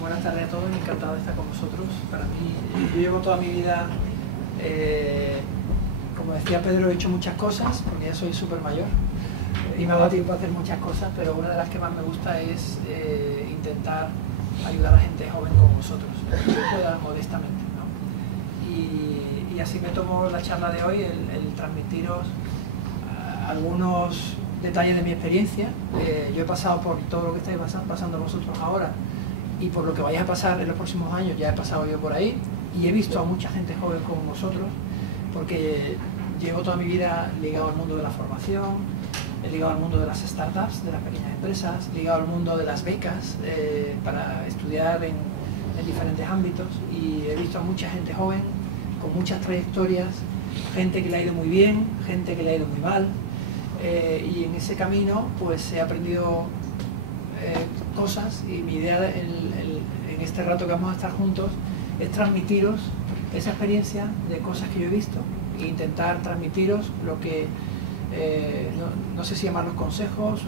Buenas tardes a todos, encantado de estar con vosotros. Para mí, yo llevo toda mi vida, como decía Pedro, he hecho muchas cosas, porque ya soy súper mayor y me ha dado tiempo a hacer muchas cosas, pero una de las que más me gusta es intentar ayudar a gente joven como vosotros, que pueda modestamente, ¿no? Y así me tomo la charla de hoy, el transmitiros algunos detalles de mi experiencia. Yo he pasado por todo lo que estáis pasando vosotros ahora y por lo que vais a pasar en los próximos años. Ya he pasado yo por ahí y he visto a mucha gente joven como vosotros, porque llevo toda mi vida ligado al mundo de la formación, ligado al mundo de las startups, de las pequeñas empresas, ligado al mundo de las becas para estudiar en diferentes ámbitos, y he visto a mucha gente joven con muchas trayectorias, gente que le ha ido muy bien, gente que le ha ido muy mal, y en ese camino pues he aprendido cosas, y mi idea en este rato que vamos a estar juntos es transmitiros esa experiencia de cosas que yo he visto e intentar transmitiros lo que no sé si llamarlos consejos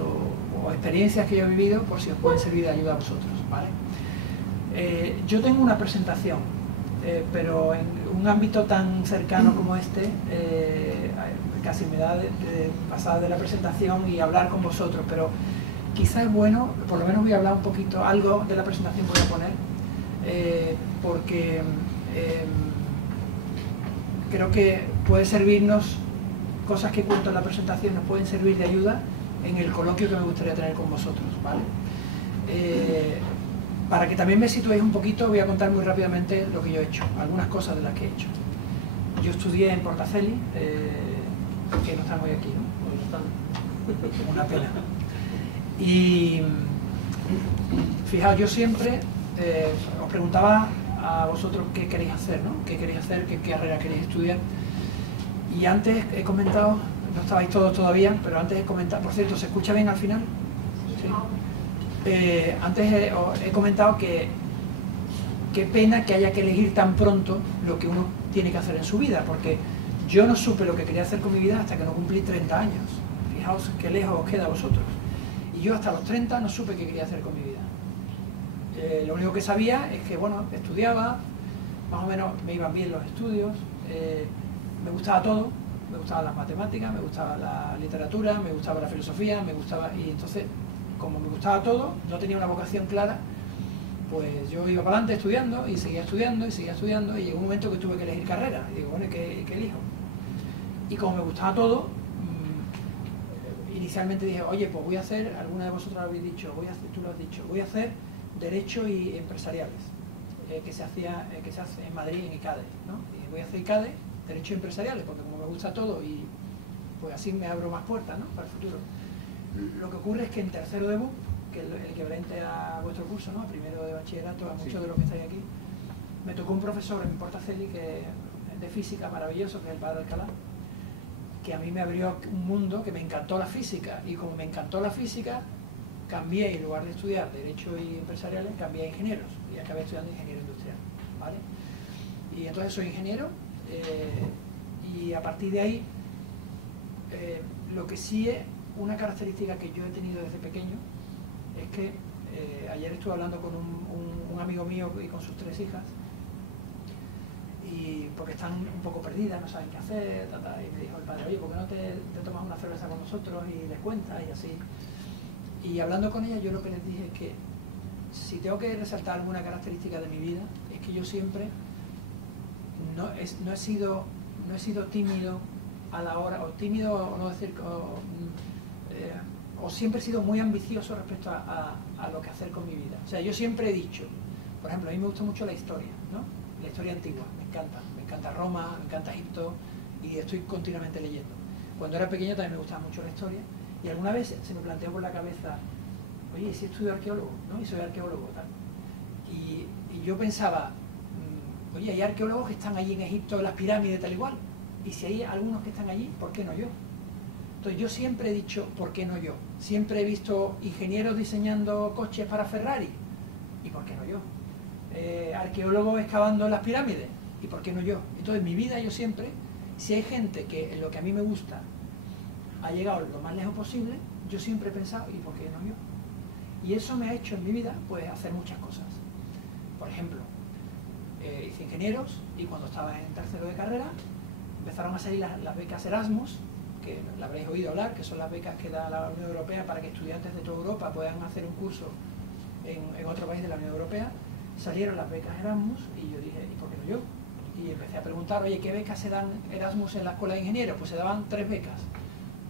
o experiencias que yo he vivido, por si os pueden servir de ayuda a vosotros, ¿vale? Yo tengo una presentación, pero en un ámbito tan cercano como este, casi me da de pasar de la presentación y hablar con vosotros, pero quizás es bueno, por lo menos voy a hablar un poquito, algo de la presentación voy a poner, porque creo que puede servirnos, cosas que cuento en la presentación nos pueden servir de ayuda en el coloquio que me gustaría tener con vosotros, ¿vale? Para que también me situéis un poquito, voy a contar muy rápidamente lo que yo he hecho, algunas cosas de las que he hecho. Yo estudié en Portaceli, que no están hoy aquí, ¿no? No están. Una pena. Y fijaos, yo siempre os preguntaba a vosotros qué queréis hacer, ¿no? ¿Qué queréis hacer? ¿Qué carrera queréis estudiar? Y antes he comentado, no estabais todos todavía, pero antes he comentado, por cierto, ¿se escucha bien al final? Sí. Antes he comentado que qué pena que haya que elegir tan pronto lo que uno tiene que hacer en su vida, porque yo no supe lo que quería hacer con mi vida hasta que no cumplí 30 años. Fijaos qué lejos os queda a vosotros. Y yo hasta los 30 no supe qué quería hacer con mi vida. Lo único que sabía es que, bueno, estudiaba, más o menos me iban bien los estudios, me gustaba todo, me gustaban las matemáticas, me gustaba la literatura, me gustaba la filosofía, me gustaba, y entonces, como me gustaba todo, no tenía una vocación clara, pues yo iba para adelante estudiando y seguía estudiando y seguía estudiando, y llegó un momento que tuve que elegir carrera, y digo, bueno, ¿qué elijo? Y como me gustaba todo, inicialmente dije, oye, pues voy a hacer, alguna de vosotros lo habéis dicho, tú lo has dicho, voy a hacer Derecho y Empresariales, que se hace en Madrid, en ICADE, ¿no? Y voy a hacer ICADE, Derecho y Empresariales, porque como me gusta todo, y pues así me abro más puertas, ¿no?, para el futuro. Lo que ocurre es que en tercero de BUP, que es el equivalente a vuestro curso, ¿no?, a primero de bachillerato, a muchos de los que estáis aquí, me tocó un profesor en Portaceli de física maravilloso, que es el padre Alcalá, que a mí me abrió un mundo, que me encantó la física, y como me encantó la física, cambié, en lugar de estudiar Derecho y Empresariales, cambié a Ingenieros, y acabé estudiando Ingeniero Industrial, ¿vale? Y entonces soy ingeniero, y a partir de ahí, lo que sí es una característica que yo he tenido desde pequeño, es que ayer estuve hablando con un amigo mío y con sus 3 hijas, y porque están un poco perdidas, no saben qué hacer, y me dijo el padre, oye, ¿por qué no te tomas una cerveza con nosotros y les cuentas y así? Y hablando con ella, yo lo que les dije es que si tengo que resaltar alguna característica de mi vida, es que yo siempre no he sido tímido a la hora, o tímido, o no decir, o siempre he sido muy ambicioso respecto a lo que hacer con mi vida. O sea, yo siempre he dicho, por ejemplo, a mí me gusta mucho la historia, ¿no? La historia antigua, me encanta Roma, me encanta Egipto, y estoy continuamente leyendo. Cuando era pequeño también me gustaba mucho la historia, y alguna vez se me planteó por la cabeza, oye, ¿y si estudio arqueólogo? ¿No? Y soy arqueólogo, tal. Y yo pensaba, oye, hay arqueólogos que están allí en Egipto, en las pirámides, tal igual, y si hay algunos que están allí, ¿por qué no yo? Entonces yo siempre he dicho, ¿por qué no yo? Siempre he visto ingenieros diseñando coches para Ferrari, ¿y por qué no yo? Arqueólogos excavando las pirámides, ¿y por qué no yo? Entonces en mi vida yo siempre, si hay gente que en lo que a mí me gusta ha llegado lo más lejos posible, yo siempre he pensado, ¿y por qué no yo? Y eso me ha hecho en mi vida pues hacer muchas cosas. Por ejemplo, hice ingenieros y cuando estaba en tercero de carrera empezaron a salir las becas Erasmus, que la habréis oído hablar, que son las becas que da la Unión Europea para que estudiantes de toda Europa puedan hacer un curso en otro país de la Unión Europea. Salieron las becas Erasmus y yo dije, ¿y por qué no yo? Y empecé a preguntar, oye, ¿qué becas se dan Erasmus en la escuela de ingenieros? Pues se daban 3 becas.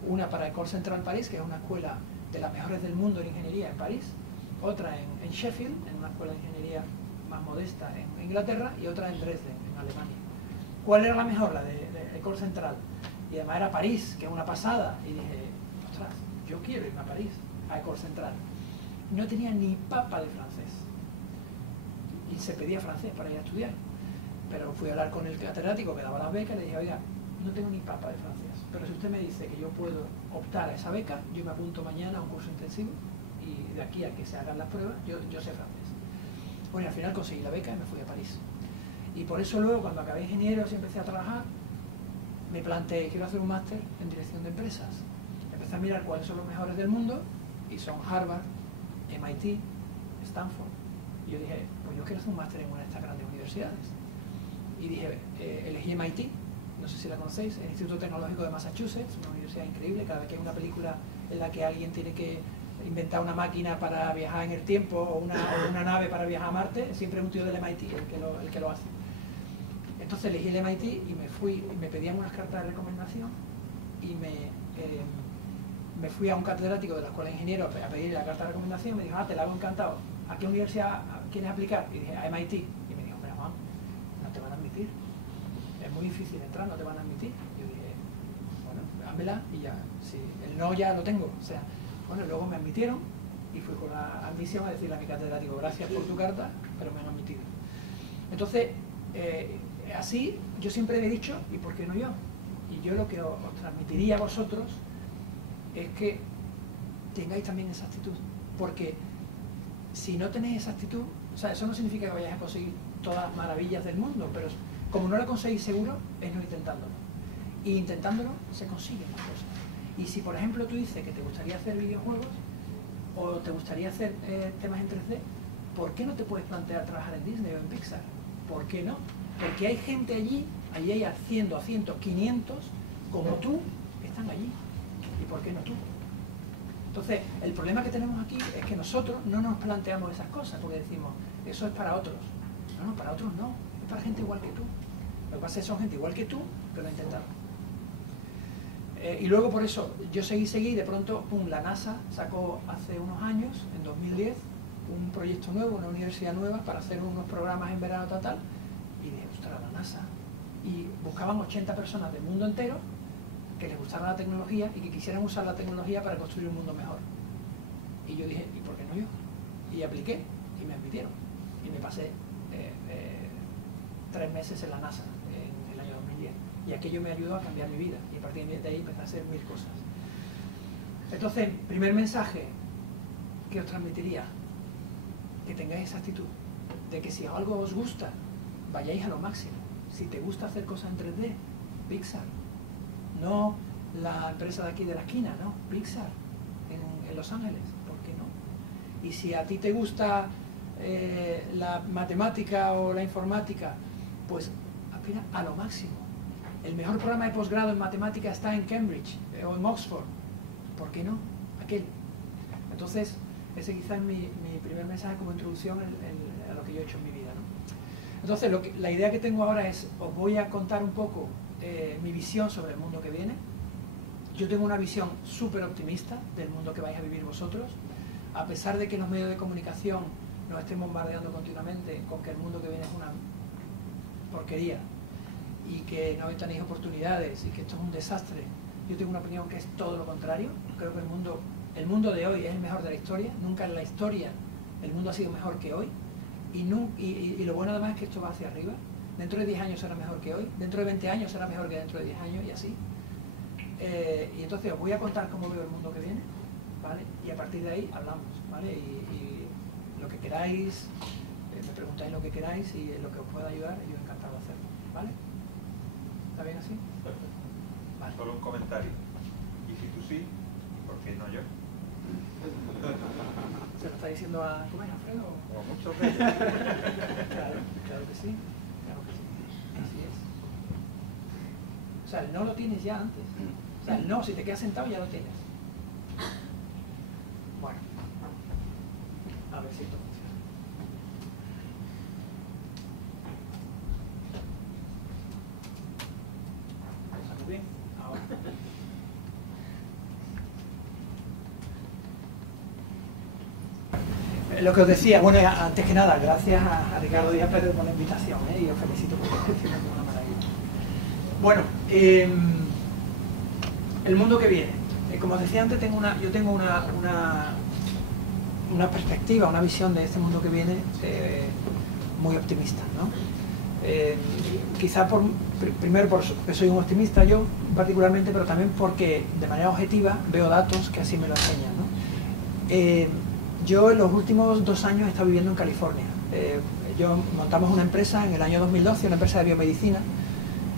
Una para École Centrale París, que es una escuela de las mejores del mundo en ingeniería en París, otra en Sheffield, en una escuela de ingeniería más modesta en Inglaterra, y otra en Dresden, en Alemania. ¿Cuál era la mejor? La de École Centrale. Y además era París, que es una pasada. Y dije, ostras, yo quiero irme a París, a École Centrale. No tenía ni papa de francés. Y se pedía francés para ir a estudiar. Pero fui a hablar con el catedrático que daba las becas y le dije, oiga, no tengo ni papa de francés, pero si usted me dice que yo puedo optar a esa beca, yo me apunto mañana a un curso intensivo y de aquí a que se hagan las pruebas, yo sé francés. Bueno, y al final conseguí la beca y me fui a París. Y por eso luego, cuando acabé ingenieros y empecé a trabajar, me planteé, quiero hacer un máster en dirección de empresas. Empecé a mirar cuáles son los mejores del mundo, y son Harvard, MIT, Stanford. Y yo dije, pues yo quiero hacer un máster en una de estas grandes universidades. Y dije, elegí MIT, no sé si la conocéis, el Instituto Tecnológico de Massachusetts, una universidad increíble. Cada vez que hay una película en la que alguien tiene que inventar una máquina para viajar en el tiempo o una nave para viajar a Marte, siempre es un tío del MIT el que lo hace. Entonces elegí el MIT y me fui, me pedían unas cartas de recomendación y me fui a un catedrático de la Escuela de Ingenieros a pedirle la carta de recomendación y me dijo, te la hago encantado, ¿a qué universidad quieres aplicar? Y dije, a MIT. Y me dijo, pero Juan, no te van a admitir, es muy difícil entrar, no te van a admitir. Yo dije, bueno, dámela y ya, si el no ya lo tengo. O sea, bueno, luego me admitieron y fui con la admisión a decirle a mi catedrático, gracias por tu carta, pero me han admitido. Entonces, así yo siempre he dicho, ¿y por qué no yo? Y yo lo que os transmitiría a vosotros es que tengáis también esa actitud, porque si no tenéis esa actitud, o sea, eso no significa que vayáis a conseguir todas las maravillas del mundo, pero como no lo conseguís seguro, es no intentándolo. Y intentándolo se consiguen las cosas. Y si, por ejemplo, tú dices que te gustaría hacer videojuegos o te gustaría hacer temas en 3D, ¿por qué no te puedes plantear trabajar en Disney o en Pixar? ¿Por qué no? Porque hay gente allí hay 100, 200, 500, como tú, que están allí. ¿Y por qué no tú? Entonces, el problema que tenemos aquí es que nosotros no nos planteamos esas cosas, porque decimos, eso es para otros. No, para otros no, es para gente igual que tú. Lo que pasa es que son gente igual que tú, que lo intentaron. Y luego por eso, yo seguí, y de pronto, pum, la NASA sacó hace unos años, en 2010, un proyecto nuevo, una universidad nueva, para hacer unos programas en verano total, y dije, ostras, la NASA. Y buscaban 80 personas del mundo entero que les gustara la tecnología y que quisieran usar la tecnología para construir un mundo mejor. Y yo dije, ¿y por qué no yo? Y apliqué, y me admitieron. Y me pasé 3 meses en la NASA, en el año 2010. Y aquello me ayudó a cambiar mi vida. Y a partir de ahí empecé a hacer 1000 cosas. Entonces, primer mensaje que os transmitiría, que tengáis esa actitud, de que si algo os gusta, vayáis a lo máximo. Si te gusta hacer cosas en 3D, Pixar. No la empresa de aquí de la esquina, no, Pixar, en Los Ángeles, ¿por qué no? Y si a ti te gusta la matemática o la informática, pues aspira a lo máximo. El mejor programa de posgrado en matemática está en Cambridge o en Oxford, ¿por qué no? Aquel. Entonces, ese quizás es mi primer mensaje como introducción a lo que yo he hecho en mi vida, ¿no? Entonces, la idea que tengo ahora es, os voy a contar un poco mi visión sobre el mundo que viene. Yo tengo una visión súper optimista del mundo que vais a vivir vosotros, a pesar de que los medios de comunicación nos estén bombardeando continuamente con que el mundo que viene es una porquería y que no tenéis oportunidades y que esto es un desastre. Yo tengo una opinión que es todo lo contrario. Creo que el mundo de hoy es el mejor de la historia. Nunca en la historia el mundo ha sido mejor que hoy. Y lo bueno además es que esto va hacia arriba. Dentro de 10 años será mejor que hoy, dentro de 20 años será mejor que dentro de 10 años y así. Y entonces os voy a contar cómo veo el mundo que viene, ¿vale? Y a partir de ahí hablamos, ¿vale? Y lo que queráis, me preguntáis lo que queráis y lo que os pueda ayudar, yo encantado de hacerlo, ¿vale? ¿Está bien así? Perfecto. Vale. Solo un comentario. ¿Y si tú sí, por qué no yo? ¿Se lo está diciendo a Tomás Alfredo? O a muchos de ellos. Claro que sí, claro que sí. Así es. O sea, el no lo tienes ya antes. O sea, el no, si te quedas sentado ya lo tienes. Bueno, a ver si esto funciona. ¿Está muy bien? Ahora. Lo que os decía, bueno, antes que nada, gracias a Ricardo Díaz Pérez por la invitación, y os felicito por la gestión, es una maravilla. Bueno, el mundo que viene. Como os decía antes, yo tengo una perspectiva, una visión de este mundo que viene muy optimista, ¿no? Quizá primero porque soy un optimista yo particularmente, pero también porque de manera objetiva veo datos que así me lo enseñan, ¿no? Yo en los últimos 2 años he estado viviendo en California. Montamos una empresa en el año 2012, una empresa de biomedicina,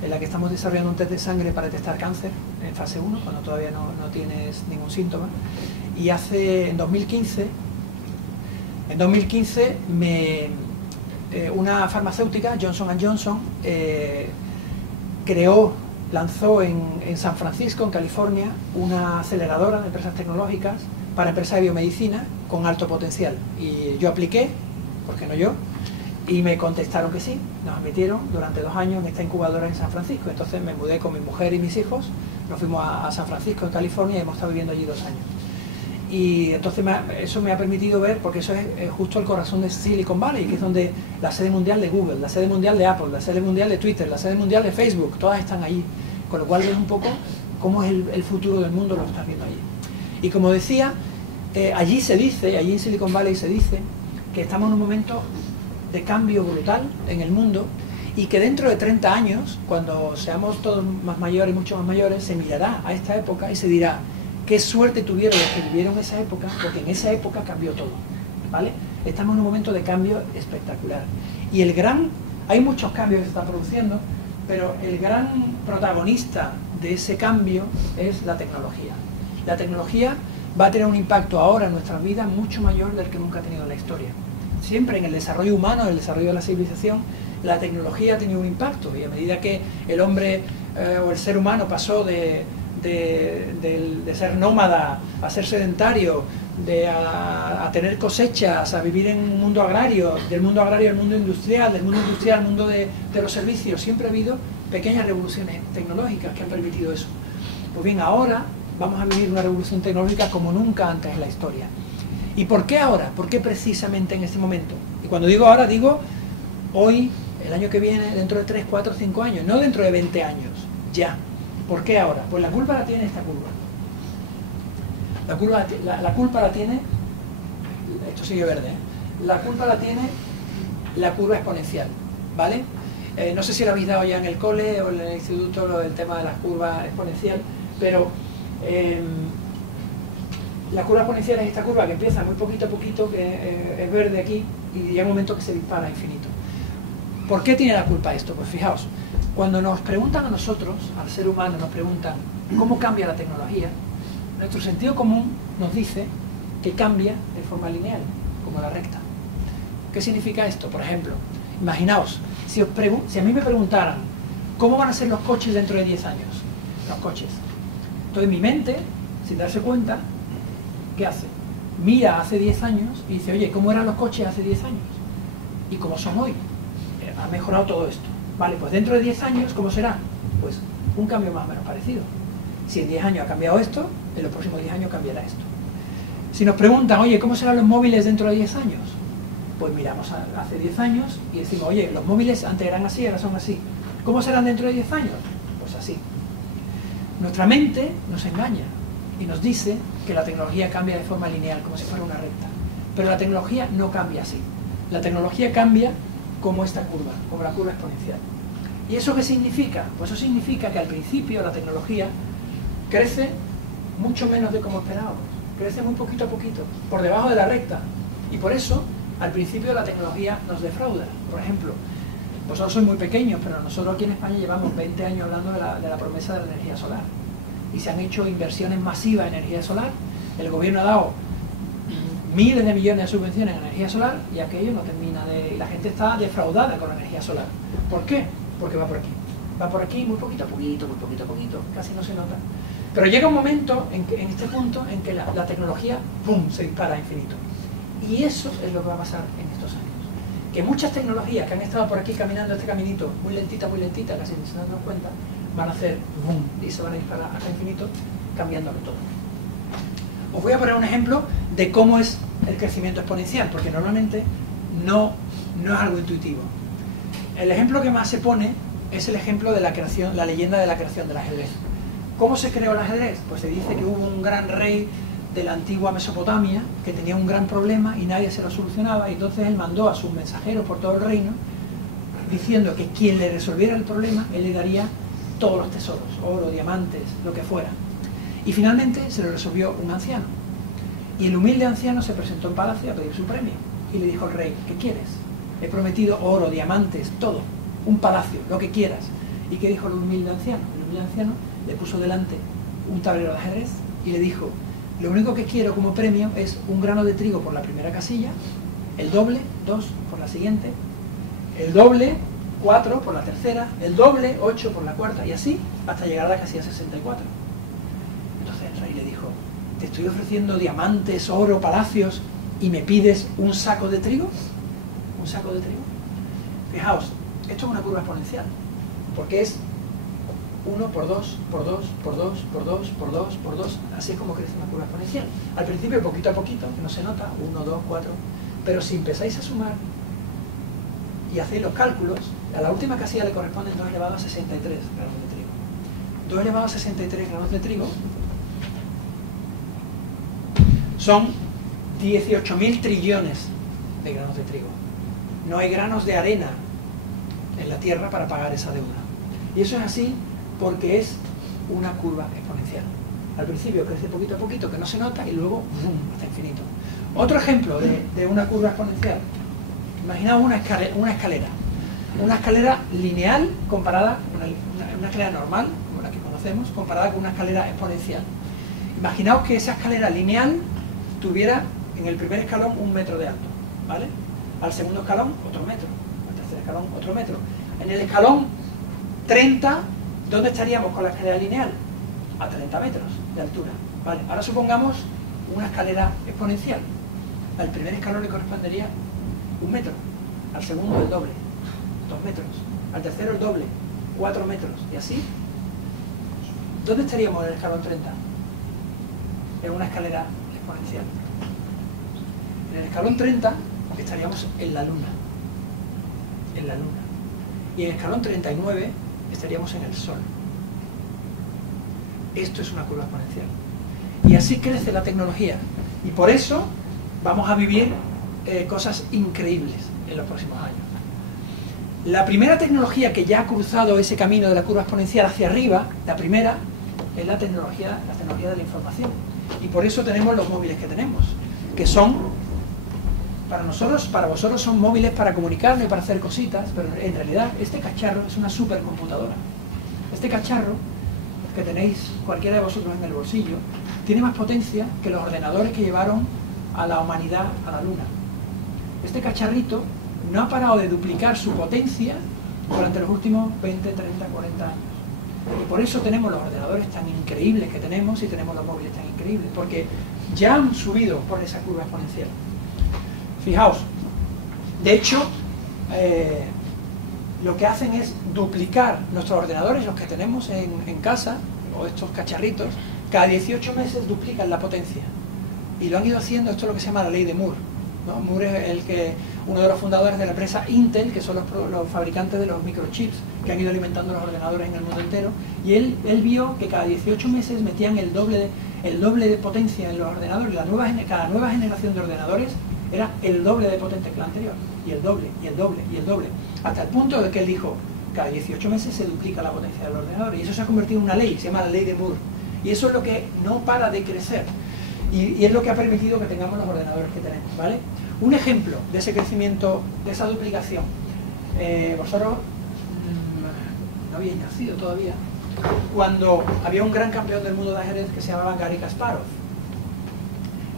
en la que estamos desarrollando un test de sangre para detectar cáncer en fase 1, cuando todavía no tienes ningún síntoma. Y en 2015 una farmacéutica, Johnson & Johnson, lanzó en San Francisco, en California, una aceleradora de empresas tecnológicas para empresas de biomedicina con alto potencial. Y yo apliqué, ¿por qué no yo? Y me contestaron que sí, nos admitieron durante 2 años en esta incubadora en San Francisco. Entonces me mudé con mi mujer y mis hijos, nos fuimos a San Francisco, en California, y hemos estado viviendo allí 2 años. Y entonces eso me ha permitido ver, porque eso es justo el corazón de Silicon Valley, que es donde la sede mundial de Google, la sede mundial de Apple, la sede mundial de Twitter, la sede mundial de Facebook, todas están allí. Con lo cual ves un poco cómo es el futuro del mundo, lo estás viendo allí. Y como decía, allí en Silicon Valley se dice que estamos en un momento de cambio brutal en el mundo, y que dentro de 30 años, cuando seamos todos más mayores, mucho más mayores, se mirará a esta época y se dirá: qué suerte tuvieron los que vivieron esa época, porque en esa época cambió todo, ¿vale? Estamos en un momento de cambio espectacular. Y hay muchos cambios que se están produciendo, pero el gran protagonista de ese cambio es la tecnología. La tecnología va a tener un impacto ahora en nuestras vidas mucho mayor del que nunca ha tenido en la historia. Siempre en el desarrollo humano, en el desarrollo de la civilización, la tecnología ha tenido un impacto, y a medida que el hombre o el ser humano pasó de ser nómada a ser sedentario, a tener cosechas, a vivir en un mundo agrario, del mundo agrario al mundo industrial, del mundo industrial al mundo de los servicios, siempre ha habido pequeñas revoluciones tecnológicas que han permitido eso. Pues bien, ahora vamos a vivir una revolución tecnológica como nunca antes en la historia. ¿Y por qué ahora? ¿Por qué precisamente en este momento? Y cuando digo ahora, digo hoy, el año que viene, dentro de 3, 4, 5 años, no dentro de 20 años, ya. ¿Por qué ahora? Pues la culpa la tiene esta curva. La culpa la tiene, esto sigue verde, la culpa la tiene la curva exponencial, ¿vale? No sé si lo habéis dado ya en el cole o en el instituto, el tema de la curva exponencial, pero la curva exponencial es esta curva que empieza muy poquito a poquito, que es verde aquí, y llega un momento que se dispara a infinito. ¿Por qué tiene la culpa esto? Pues fijaos, cuando nos preguntan a nosotros, al ser humano, nos preguntan cómo cambia la tecnología, nuestro sentido común nos dice que cambia de forma lineal, como la recta. ¿Qué significa esto? Por ejemplo, imaginaos, si a mí me preguntaran ¿cómo van a ser los coches dentro de 10 años? Los coches. Entonces mi mente, sin darse cuenta, ¿qué hace? Mira hace 10 años y dice: oye, ¿cómo eran los coches hace 10 años? ¿Y cómo son hoy? Ha mejorado todo esto. Vale, pues dentro de 10 años, ¿cómo será? Pues un cambio más o menos parecido. Si en 10 años ha cambiado esto, en los próximos 10 años cambiará esto. Si nos preguntan, oye, ¿cómo serán los móviles dentro de 10 años? Pues miramos hace 10 años y decimos, oye, los móviles antes eran así, ahora son así. ¿Cómo serán dentro de 10 años? Pues así. Nuestra mente nos engaña y nos dice que la tecnología cambia de forma lineal, como si fuera una recta. Pero la tecnología no cambia así. La tecnología cambia como esta curva, como la curva exponencial. ¿Y eso qué significa? Pues eso significa que al principio la tecnología crece mucho menos de como esperábamos. Crece muy poquito a poquito, por debajo de la recta. Y por eso, al principio la tecnología nos defrauda. Por ejemplo, vosotros sois muy pequeños, pero nosotros aquí en España llevamos 20 años hablando de la promesa de la energía solar. Y se han hecho inversiones masivas en energía solar. El gobierno ha dado miles de millones de subvenciones en energía solar y aquello no termina de... La gente está defraudada con la energía solar. ¿Por qué? Porque va por aquí. Va por aquí muy poquito a poquito, muy poquito a poquito, casi no se nota. Pero llega un momento, en este punto, en que la tecnología, ¡pum!, se dispara a infinito. Y eso es lo que va a pasar en estos años. Que muchas tecnologías que han estado por aquí caminando este caminito, muy lentita, casi ni se dan cuenta, van a hacer ¡boom!, y se van a disparar hasta infinito, cambiándolo todo. Os voy a poner un ejemplo de cómo es el crecimiento exponencial, porque normalmente no es algo intuitivo. El ejemplo que más se pone es el ejemplo de la creación, la leyenda de la creación del ajedrez. ¿Cómo se creó el ajedrez? Pues se dice que hubo un gran rey de la antigua Mesopotamia que tenía un gran problema y nadie se lo solucionaba, y entonces él mandó a sus mensajeros por todo el reino diciendo que quien le resolviera el problema, él le daría todos los tesoros, oro, diamantes, lo que fuera. Y finalmente se lo resolvió un anciano. Y el humilde anciano se presentó en palacio a pedir su premio. Y le dijo al rey, ¿qué quieres? He prometido oro, diamantes, todo. Un palacio, lo que quieras. ¿Y qué dijo el humilde anciano? El humilde anciano le puso delante un tablero de ajedrez y le dijo, lo único que quiero como premio es un grano de trigo por la primera casilla, el doble, 2 por la siguiente, el doble, 4 por la tercera, el doble, 8 por la cuarta, y así hasta llegar a la casilla 64. Entonces el rey le dijo, te estoy ofreciendo diamantes, oro, palacios, y me pides un saco de trigo. ¿Un saco de trigo? Fijaos, esto es una curva exponencial, porque es 1 por 2, por 2, por 2, por 2, por 2, por 2, así es como crece una curva exponencial. Al principio poquito a poquito, que no se nota, 1, 2, 4, pero si empezáis a sumar y hacéis los cálculos, a la última casilla le corresponden 2 elevado a 63 granos de trigo. 2 elevado a 63 granos de trigo son 18.000 trillones de granos de trigo. No hay granos de arena en la Tierra para pagar esa deuda. Y eso es así porque es una curva exponencial. Al principio crece poquito a poquito, que no se nota, y luego ¡bum!, hasta infinito. Otro ejemplo de una curva exponencial. Imaginaos una escalera. Una escalera lineal comparada, una escalera normal, como la que conocemos, comparada con una escalera exponencial. Imaginaos que esa escalera lineal tuviera en el primer escalón 1 metro de alto, ¿vale? Al segundo escalón, otro metro. Al tercer escalón, otro metro. En el escalón 30, ¿dónde estaríamos con la escalera lineal? A 30 metros de altura, ¿vale? Ahora supongamos una escalera exponencial. Al primer escalón le correspondería 1 metro, al segundo el doble, 2 metros, al tercero el doble, 4 metros, y así. ¿Dónde estaríamos en el escalón 30? En una escalera exponencial. En el escalón 30 estaríamos en la Luna. En la Luna. Y en el escalón 39 estaríamos en el Sol. Esto es una curva exponencial. Y así crece la tecnología. Y por eso vamos a vivir cosas increíbles en los próximos años. La primera tecnología que ya ha cruzado ese camino de la curva exponencial hacia arriba, la primera, es la tecnología de la información. Y por eso tenemos los móviles que tenemos, que son, para nosotros, para vosotros son móviles para comunicarnos y para hacer cositas, pero en realidad este cacharro es una supercomputadora. Este cacharro, que tenéis cualquiera de vosotros en el bolsillo, tiene más potencia que los ordenadores que llevaron a la humanidad a la Luna. Este cacharrito no ha parado de duplicar su potencia durante los últimos 20, 30, 40 años. Y por eso tenemos los ordenadores tan increíbles que tenemos y tenemos los móviles tan increíbles, porque ya han subido por esa curva exponencial. Fijaos, de hecho, lo que hacen es duplicar nuestros ordenadores, los que tenemos en casa, o estos cacharritos, cada 18 meses duplican la potencia. Y lo han ido haciendo, esto es lo que se llama la ley de Moore, ¿no? Moore es uno de los fundadores de la empresa Intel, que son los fabricantes de los microchips, que han ido alimentando los ordenadores en el mundo entero, y él vio que cada 18 meses metían el doble de potencia en los ordenadores, y cada nueva generación de ordenadores era el doble de potente que la anterior, y el doble, y el doble, y el doble, hasta el punto de que él dijo, cada 18 meses se duplica la potencia del ordenador, y eso se ha convertido en una ley, se llama la ley de Moore, y eso es lo que no para de crecer, y es lo que ha permitido que tengamos los ordenadores que tenemos, ¿vale? Un ejemplo de ese crecimiento, de esa duplicación, vosotros no habíais nacido todavía, cuando había un gran campeón del mundo de ajedrez que se llamaba Garry Kasparov.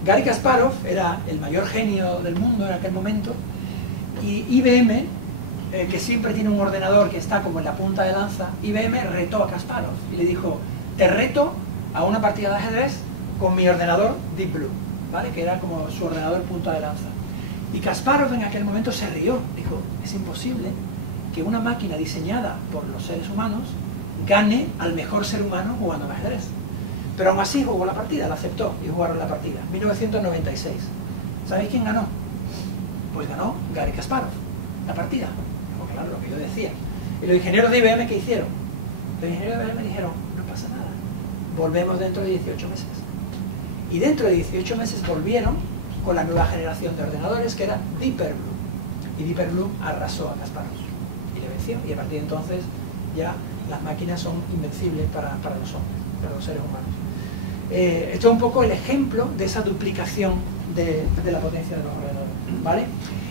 Garry Kasparov era el mayor genio del mundo en aquel momento, y IBM, que siempre tiene un ordenador que está como en la punta de lanza, IBM retó a Kasparov y le dijo: te reto a una partida de ajedrez con mi ordenador Deep Blue, ¿vale? Que era como su ordenador punta de lanza. Y Kasparov en aquel momento se rió, dijo: es imposible que una máquina diseñada por los seres humanos gane al mejor ser humano jugando al ajedrez. Pero aún así jugó la partida, la aceptó y jugaron la partida. 1996. ¿Sabéis quién ganó? Pues ganó Garry Kasparov, la partida. Pues claro, lo que yo decía. Y los ingenieros de IBM, ¿qué hicieron? Los ingenieros de IBM dijeron: no pasa nada, volvemos dentro de 18 meses. Y dentro de 18 meses volvieron con la nueva generación de ordenadores, que era Deeper Blue. Y Deeper Blue arrasó a Kasparov y le venció, y a partir de entonces ya las máquinas son invencibles para los hombres, para los seres humanos. Esto es un poco el ejemplo de esa duplicación de la potencia de los ordenadores, ¿vale?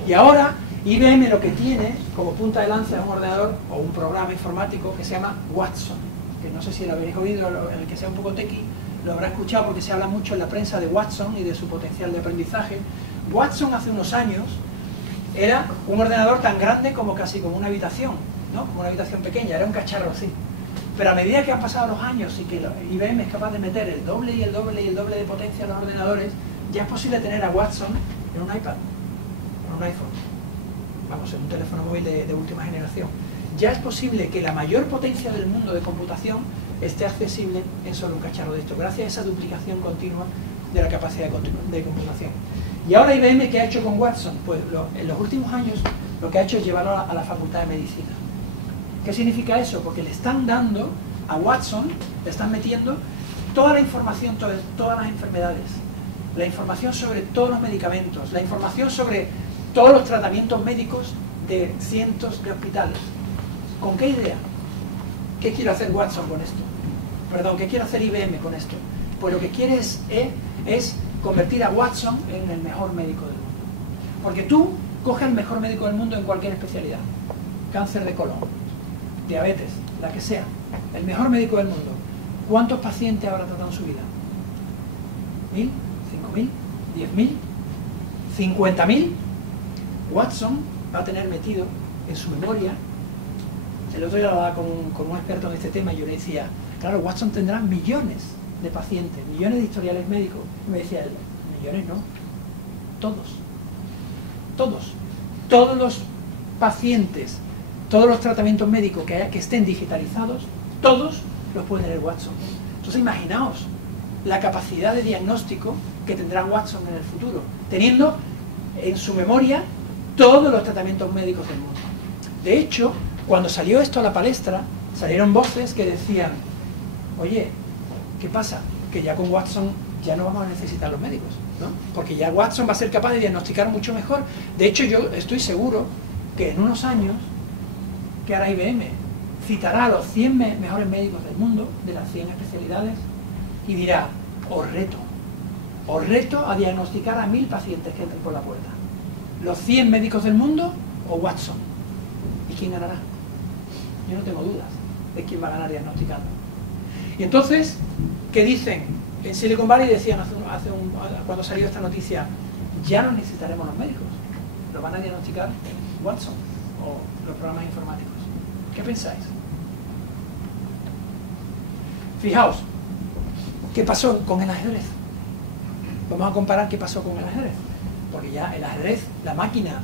Y ahora IBM lo que tiene como punta de lanza es un ordenador o un programa informático que se llama Watson, que no sé si lo habéis oído, el que sea un poco tequi lo habrá escuchado porque se habla mucho en la prensa de Watson y de su potencial de aprendizaje. Watson hace unos años era un ordenador tan grande como casi como una habitación, ¿no? Como una habitación pequeña, era un cacharro así. Pero a medida que han pasado los años y que IBM es capaz de meter el doble y el doble y el doble de potencia en los ordenadores, ya es posible tener a Watson en un iPad, en un iPhone, vamos, en un teléfono móvil de última generación. Ya es posible que la mayor potencia del mundo de computación esté accesible en solo un cacharro de esto, gracias a esa duplicación continua de la capacidad de computación. Y ahora IBM, ¿qué ha hecho con Watson? Pues en los últimos años lo que ha hecho es llevarlo a la Facultad de Medicina. ¿Qué significa eso? Porque le están dando a Watson, le están metiendo toda la información sobre todas las enfermedades, la información sobre todos los medicamentos, la información sobre todos los tratamientos médicos de cientos de hospitales. ¿Con qué idea? ¿Qué quiere hacer Watson con esto? Perdón, ¿qué quiere hacer IBM con esto? Pues lo que quiere es convertir a Watson en el mejor médico del mundo. Porque tú coges al mejor médico del mundo en cualquier especialidad. Cáncer de colon, diabetes, la que sea, el mejor médico del mundo. ¿Cuántos pacientes habrá tratado en su vida? ¿1000? ¿5000? ¿10.000? ¿50.000? Watson va a tener metido en su memoria. El otro día lo hablaba con un experto en este tema y yo le decía: claro, Watson tendrá millones de pacientes, millones de historiales médicos. Y me decía él: millones no, todos los pacientes, todos los tratamientos médicos que estén digitalizados, todos los puede tener Watson. Entonces imaginaos la capacidad de diagnóstico que tendrá Watson en el futuro, teniendo en su memoria todos los tratamientos médicos del mundo. De hecho, cuando salió esto a la palestra, salieron voces que decían: oye, ¿qué pasa? Que ya con Watson ya no vamos a necesitar los médicos, ¿no? Porque ya Watson va a ser capaz de diagnosticar mucho mejor. De hecho, yo estoy seguro que en unos años, que hará IBM, citará a los 100 mejores médicos del mundo, de las 100 especialidades, y dirá: os reto a diagnosticar a 1000 pacientes que entren por la puerta. ¿Los 100 médicos del mundo o Watson? ¿Y quién ganará? Yo no tengo dudas de quién va a ganar diagnosticando. Y entonces, ¿qué dicen? En Silicon Valley decían cuando salió esta noticia: ya no necesitaremos los médicos, lo van a diagnosticar Watson o los programas informáticos. ¿Qué pensáis? Fijaos, ¿qué pasó con el ajedrez? Vamos a comparar qué pasó con el ajedrez. Porque ya el ajedrez, la máquina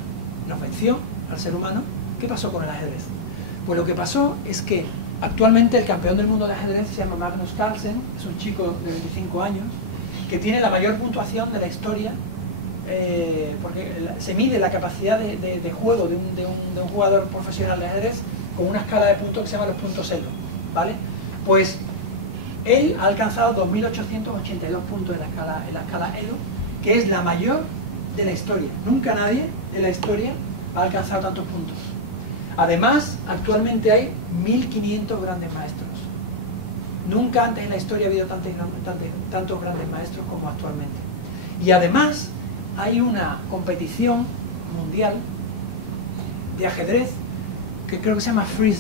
nos venció al ser humano. ¿Qué pasó con el ajedrez? Pues lo que pasó es que actualmente el campeón del mundo de ajedrez se llama Magnus Carlsen, es un chico de 25 años, que tiene la mayor puntuación de la historia, porque se mide la capacidad de juego de un jugador profesional de ajedrez con una escala de puntos que se llama los puntos Elo, ¿vale? Pues él ha alcanzado 2.882 puntos en la escala Elo, que es la mayor de la historia. Nunca nadie de la historia ha alcanzado tantos puntos. Además, actualmente hay 1.500 grandes maestros. Nunca antes en la historia ha habido tantos grandes maestros como actualmente. Y además, hay una competición mundial de ajedrez que creo que se llama Free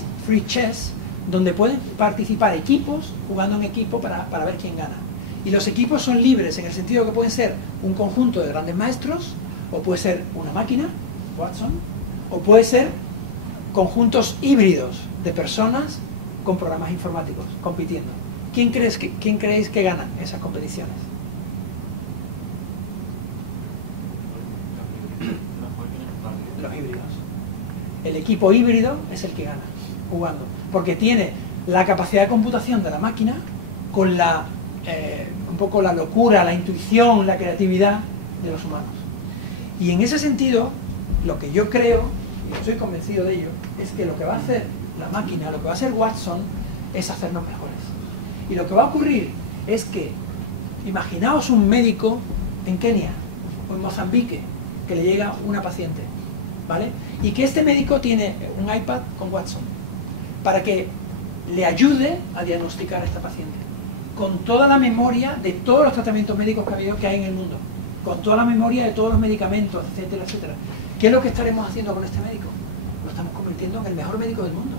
Chess, donde pueden participar equipos jugando en equipo para ver quién gana. Y los equipos son libres en el sentido que pueden ser un conjunto de grandes maestros, o puede ser una máquina, Watson, o puede ser conjuntos híbridos de personas con programas informáticos compitiendo. ¿Quién creéis que gana esas competiciones? Los híbridos. El equipo híbrido es el que gana jugando, porque tiene la capacidad de computación de la máquina con la un poco la locura, la intuición, la creatividad de los humanos. Y en ese sentido, lo que yo creo, y estoy convencido de ello, es que lo que va a hacer la máquina, lo que va a hacer Watson, es hacernos mejores. Y lo que va a ocurrir es que, imaginaos un médico en Kenia o en Mozambique, que le llega una paciente, ¿vale? Y que este médico tiene un iPad con Watson, para que le ayude a diagnosticar a esta paciente, con toda la memoria de todos los tratamientos médicos que hay en el mundo, con toda la memoria de todos los medicamentos, etcétera, etcétera. ¿Qué es lo que estaremos haciendo con este médico? Lo estamos convirtiendo en el mejor médico del mundo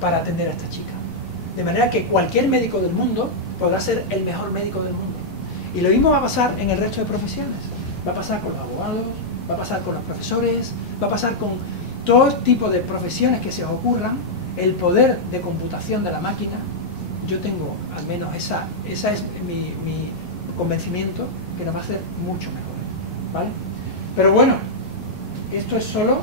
para atender a esta chica. De manera que cualquier médico del mundo podrá ser el mejor médico del mundo. Y lo mismo va a pasar en el resto de profesiones. Va a pasar con los abogados, va a pasar con los profesores, va a pasar con todo tipo de profesiones que se os ocurran. El poder de computación de la máquina, yo tengo al menos esa es mi convencimiento, que nos va a hacer mucho mejor, ¿vale? Pero bueno, esto es solo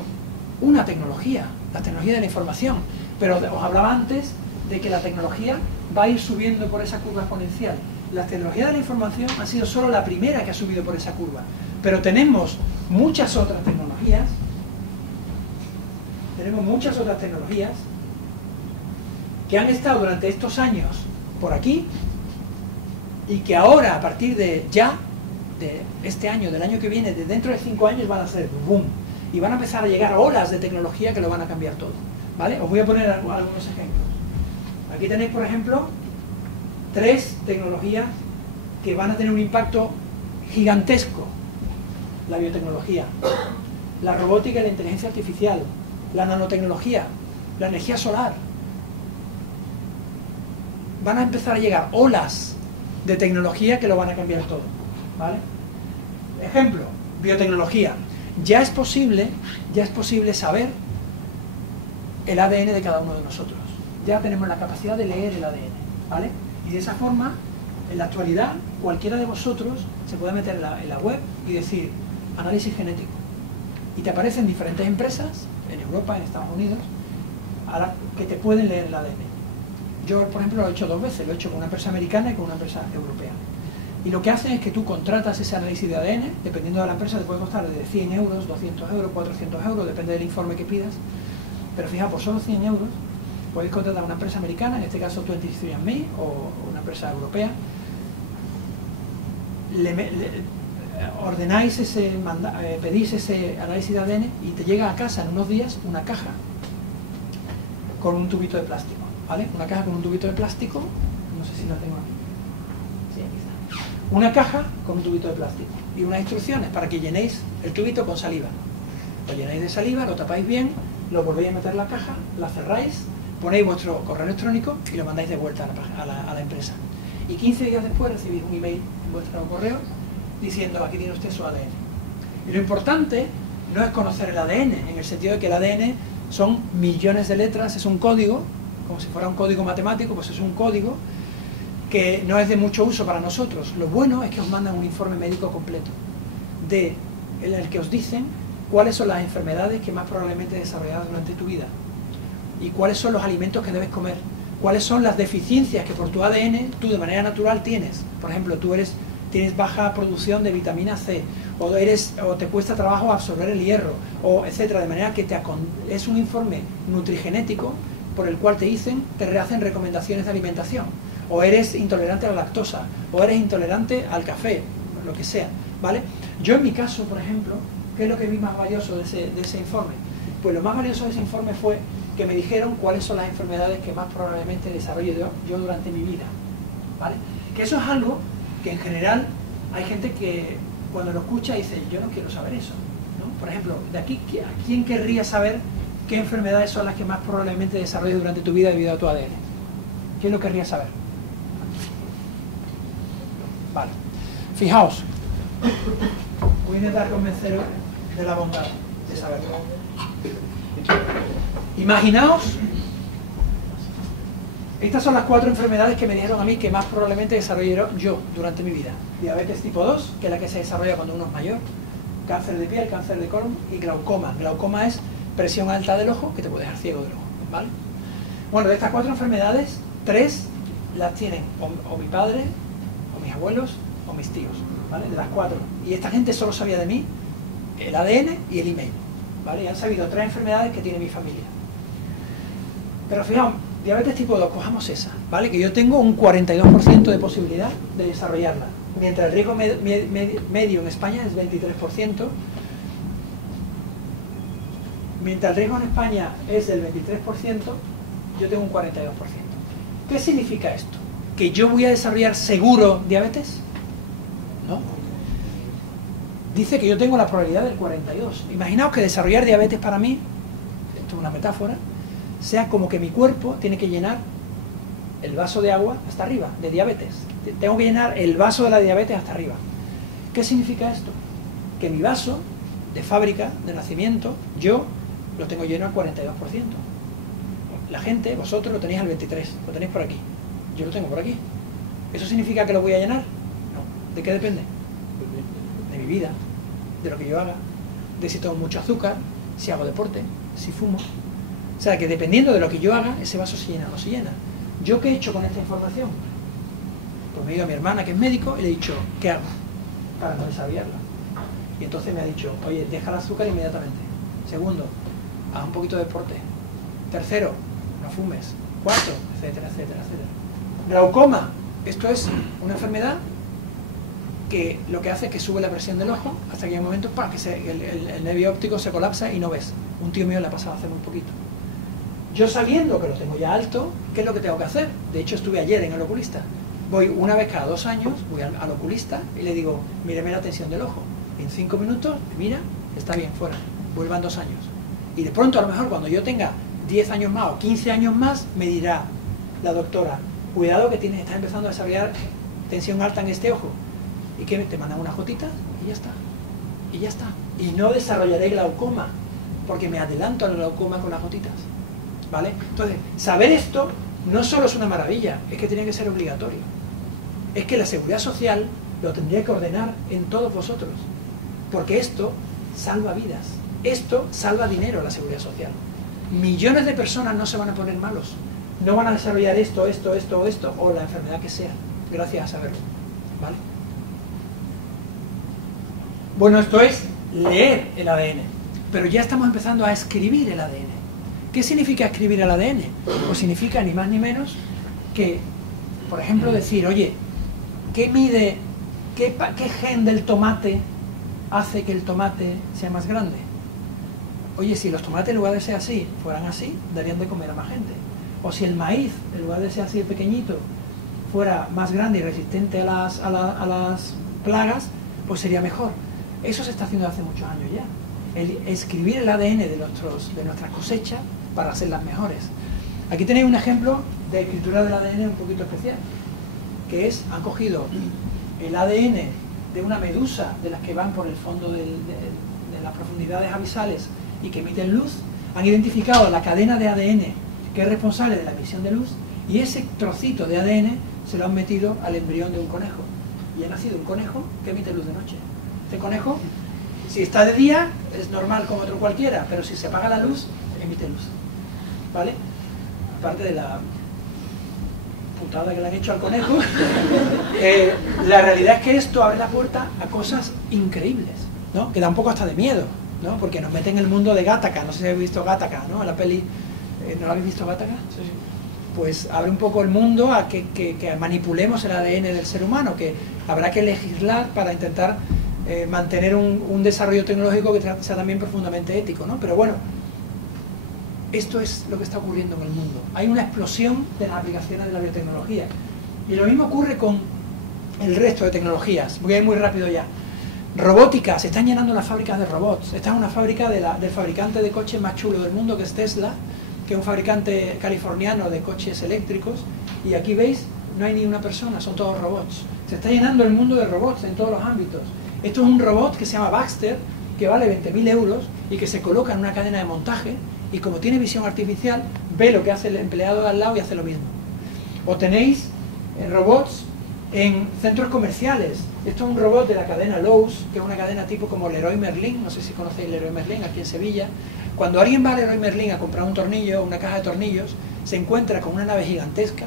una tecnología, la tecnología de la información, pero os hablaba antes de que la tecnología va a ir subiendo por esa curva exponencial. La tecnología de la información ha sido solo la primera que ha subido por esa curva, pero tenemos muchas otras tecnologías, que han estado durante estos años por aquí y que ahora, a partir de ya, de este año, del año que viene, de dentro de 5 años, van a hacer boom y van a empezar a llegar olas de tecnología que lo van a cambiar todo, ¿vale? Os voy a poner algunos ejemplos. Aquí tenéis, por ejemplo, 3 tecnologías que van a tener un impacto gigantesco: la biotecnología, la robótica y la inteligencia artificial, la nanotecnología, la energía solar. Van a empezar a llegar olas de tecnología que lo van a cambiar todo, ¿vale? Ejemplo, biotecnología. Ya es posible saber el ADN de cada uno de nosotros. Ya tenemos la capacidad de leer el ADN, ¿vale? Y de esa forma, en la actualidad, cualquiera de vosotros se puede meter en la web y decir análisis genético. Y te aparecen diferentes empresas, en Europa, en Estados Unidos, que te pueden leer el ADN. Yo, por ejemplo, lo he hecho 2 veces, lo he hecho con una empresa americana y con una empresa europea. Y lo que hacen es que tú contratas ese análisis de ADN, dependiendo de la empresa, te puede costar desde 100 euros, 200 euros, 400 euros, depende del informe que pidas. Pero fija, por solo 100 euros, podéis contratar a una empresa americana, en este caso 23andMe, o una empresa europea. Ordenáis pedís ese análisis de ADN y te llega a casa en unos días una caja con un tubito de plástico, ¿vale? Una caja con un tubito de plástico, no sé si la tengo aquí. Sí, aquí está. Una caja con un tubito de plástico y unas instrucciones para que llenéis el tubito con saliva. Lo llenáis de saliva, lo tapáis bien, lo volvéis a meter en la caja, la cerráis, ponéis vuestro correo electrónico y lo mandáis de vuelta a la empresa. Y 15 días después recibís un email en vuestro correo diciendo: aquí tiene usted su ADN. Y lo importante no es conocer el ADN, en el sentido de que el ADN son millones de letras, es un código, como si fuera un código matemático, pues es un código que no es de mucho uso para nosotros. Lo bueno es que os mandan un informe médico completo, en el que os dicen cuáles son las enfermedades que más probablemente desarrollarás durante tu vida y cuáles son los alimentos que debes comer, cuáles son las deficiencias que por tu ADN tú de manera natural tienes. Por ejemplo, tienes baja producción de vitamina C, o te cuesta trabajo absorber el hierro, o etcétera, de manera que es un informe nutrigenético por el cual te hacen recomendaciones de alimentación, o eres intolerante a la lactosa, o eres intolerante al café, lo que sea, ¿vale? Yo en mi caso, por ejemplo, ¿qué es lo que vi más valioso de ese informe? Pues lo más valioso de ese informe fue que me dijeron cuáles son las enfermedades que más probablemente desarrolle yo durante mi vida, ¿vale? Que eso es algo que en general hay gente que cuando lo escucha dice: yo no quiero saber eso, ¿no? Por ejemplo, de aquí, ¿a quién querría saber qué enfermedades son las que más probablemente desarrolles durante tu vida debido a tu ADN? ¿Quién lo querría saber? Vale. Fijaos, voy a intentar convenceros de la bondad de saberlo. Imaginaos, estas son las 4 enfermedades que me dijeron a mí que más probablemente desarrollaré yo durante mi vida. Diabetes tipo 2, que es la que se desarrolla cuando uno es mayor, cáncer de piel, cáncer de colon y glaucoma. Glaucoma es presión alta del ojo, que te puede dejar ciego del ojo, ¿vale? Bueno, de estas 4 enfermedades, 3 las tienen o mi padre, o mis abuelos, o mis tíos, ¿vale? De las 4. Y esta gente solo sabía de mí el ADN y el email, ¿vale? Y han sabido 3 enfermedades que tiene mi familia. Pero fijaos, diabetes tipo 2, cojamos esa, ¿vale? Que yo tengo un 42% de posibilidad de desarrollarla, mientras el riesgo medio en España es 23%, mientras el riesgo en España es del 23%, yo tengo un 42%. ¿Qué significa esto? ¿Que yo voy a desarrollar seguro diabetes? ¿No? Dice que yo tengo la probabilidad del 42. Imaginaos que desarrollar diabetes para mí, esto es una metáfora, sea como que mi cuerpo tiene que llenar el vaso de agua hasta arriba, de diabetes. Tengo que llenar el vaso de la diabetes hasta arriba. ¿Qué significa esto? Que mi vaso de fábrica, de nacimiento, yo lo tengo lleno al 42%. La gente, vosotros lo tenéis al 23%, lo tenéis por aquí. Yo lo tengo por aquí. ¿Eso significa que lo voy a llenar? No. ¿De qué depende? De mi vida, de lo que yo haga, de si tomo mucho azúcar, si hago deporte, si fumo. O sea, que dependiendo de lo que yo haga, ese vaso se llena o no se llena. ¿Yo qué he hecho con esta información? Pues me he ido a mi hermana, que es médico, y le he dicho, ¿qué hago? Para no desarrollarla. Y entonces me ha dicho, oye, deja el azúcar inmediatamente. Segundo, haz un poquito de deporte. Tercero, no fumes. Cuarto, etcétera, etcétera, etcétera. Glaucoma. Esto es una enfermedad que lo que hace es que sube la presión del ojo hasta que hay un momento para que el nervio óptico se colapsa y no ves. Un tío mío le ha pasado hace muy poquito. Yo sabiendo que lo tengo ya alto, ¿qué es lo que tengo que hacer? De hecho, estuve ayer en el oculista. Voy una vez cada 2 años, voy al oculista y le digo, míreme la tensión del ojo. En 5 minutos, mira, está bien, fuera. Vuelvan 2 años. Y de pronto, a lo mejor, cuando yo tenga 10 años más o 15 años más, me dirá la doctora, cuidado que estás empezando a desarrollar tensión alta en este ojo. Y que te mandan unas gotitas y ya está. Y ya está. Y no desarrollaré glaucoma, porque me adelanto al glaucoma con las gotitas. ¿Vale? Entonces, saber esto no solo es una maravilla, es que tiene que ser obligatorio. Es que la seguridad social lo tendría que ordenar en todos vosotros. Porque esto salva vidas. Esto salva dinero a la seguridad social. Millones de personas no se van a poner malos. No van a desarrollar esto, o la enfermedad que sea, gracias a saberlo. ¿Vale? Bueno, esto es leer el ADN. Pero ya estamos empezando a escribir el ADN. ¿Qué significa escribir el ADN? Pues significa ni más ni menos que, por ejemplo, decir, oye, ¿qué mide, qué gen del tomate hace que el tomate sea más grande? Oye, si los tomates en lugar de ser así, fueran así, darían de comer a más gente. O si el maíz, en lugar de ser así de pequeñito, fuera más grande y resistente a las plagas, pues sería mejor. Eso se está haciendo hace muchos años ya. El escribir el ADN de nuestras cosechas para hacerlas mejores. Aquí tenéis un ejemplo de escritura del ADN un poquito especial, que es, han cogido el ADN de una medusa de las que van por el fondo de las profundidades abisales y que emiten luz, han identificado la cadena de ADN que es responsable de la emisión de luz y ese trocito de ADN se lo han metido al embrión de un conejo y ha nacido un conejo que emite luz de noche. Este conejo, si está de día, es normal como otro cualquiera, pero si se apaga la luz, emite luz. ¿Vale? Aparte de la putada que le han hecho al conejo, la realidad es que esto abre la puerta a cosas increíbles, ¿no? Que da un poco hasta de miedo, ¿no? Porque nos mete en el mundo de Gattaca. No sé si habéis visto Gattaca, ¿no? La peli, ¿no la habéis visto Gattaca? Sí, sí. Pues abre un poco el mundo a que manipulemos el ADN del ser humano, que habrá que legislar para intentar mantener un desarrollo tecnológico que sea también profundamente ético, ¿no? Pero bueno, esto es lo que está ocurriendo en el mundo. Hay una explosión de las aplicaciones de la biotecnología. Y lo mismo ocurre con el resto de tecnologías. Voy a ir muy rápido ya. Robótica, se están llenando las fábricas de robots. Esta es una fábrica del fabricante de coches más chulo del mundo, que es Tesla, que es un fabricante californiano de coches eléctricos. Y aquí veis no hay ni una persona, son todos robots. Se está llenando el mundo de robots en todos los ámbitos. Esto es un robot que se llama Baxter, que vale 20.000 euros y que se coloca en una cadena de montaje y como tiene visión artificial, ve lo que hace el empleado de al lado y hace lo mismo. O tenéis robots en centros comerciales. Esto es un robot de la cadena Lowe's, que es una cadena tipo como Leroy Merlin, no sé si conocéis Leroy Merlin, aquí en Sevilla. Cuando alguien va a Leroy Merlin a comprar un tornillo, una caja de tornillos, se encuentra con una nave gigantesca,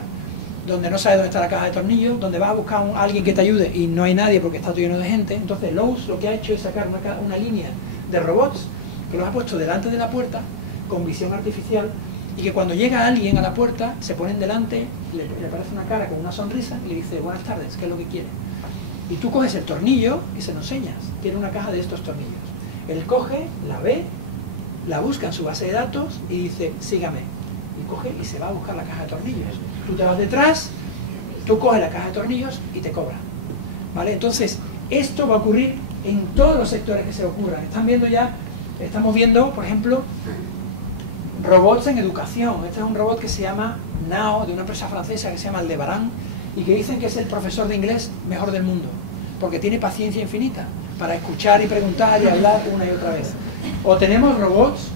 donde no sabe dónde está la caja de tornillos, donde vas a buscar a alguien que te ayude y no hay nadie porque está todo lleno de gente. Entonces Lowe's lo que ha hecho es sacar una línea de robots que los ha puesto delante de la puerta con visión artificial y que cuando llega alguien a la puerta se ponen delante, le aparece una cara con una sonrisa y le dice buenas tardes, ¿qué es lo que quiere? Y tú coges el tornillo y se lo enseñas, quiere una caja de estos tornillos. Él coge, la ve, la busca en su base de datos y dice sígame. Y coge y se va a buscar la caja de tornillos. Tú te vas detrás, tú coges la caja de tornillos y te cobra. ¿Vale? Entonces, esto va a ocurrir en todos los sectores que se ocurran. Estamos viendo, por ejemplo, robots en educación. Este es un robot que se llama Nao, de una empresa francesa que se llama Aldebaran, y que dicen que es el profesor de inglés mejor del mundo, porque tiene paciencia infinita para escuchar y preguntar y hablar una y otra vez. O tenemos robots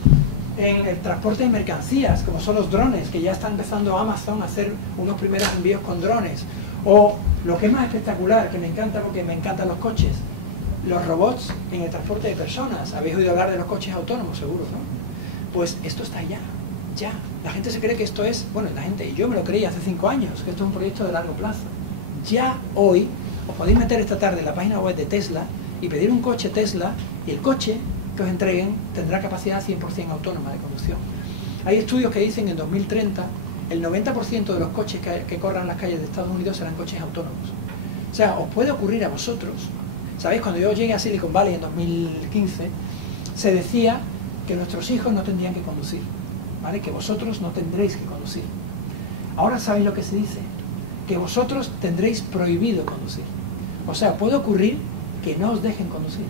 en el transporte de mercancías, como son los drones, que ya está empezando Amazon a hacer unos primeros envíos con drones. O lo que es más espectacular, que me encanta porque me encantan los coches, los robots en el transporte de personas. Habéis oído hablar de los coches autónomos, seguro, ¿no? Pues esto está ya. La gente se cree que esto es, bueno, la gente, y yo me lo creí hace 5 años, que esto es un proyecto de largo plazo. Ya hoy, os podéis meter esta tarde en la página web de Tesla y pedir un coche Tesla, y el coche que os entreguen tendrá capacidad 100% autónoma de conducción. Hay estudios que dicen que en 2030 el 90% de los coches que corran las calles de Estados Unidos serán coches autónomos. O sea, os puede ocurrir a vosotros. ¿Sabéis? Cuando yo llegué a Silicon Valley en 2015, se decía que nuestros hijos no tendrían que conducir, ¿vale? Que vosotros no tendréis que conducir. Ahora sabéis lo que se dice, que vosotros tendréis prohibido conducir. O sea, puede ocurrir que no os dejen conducir,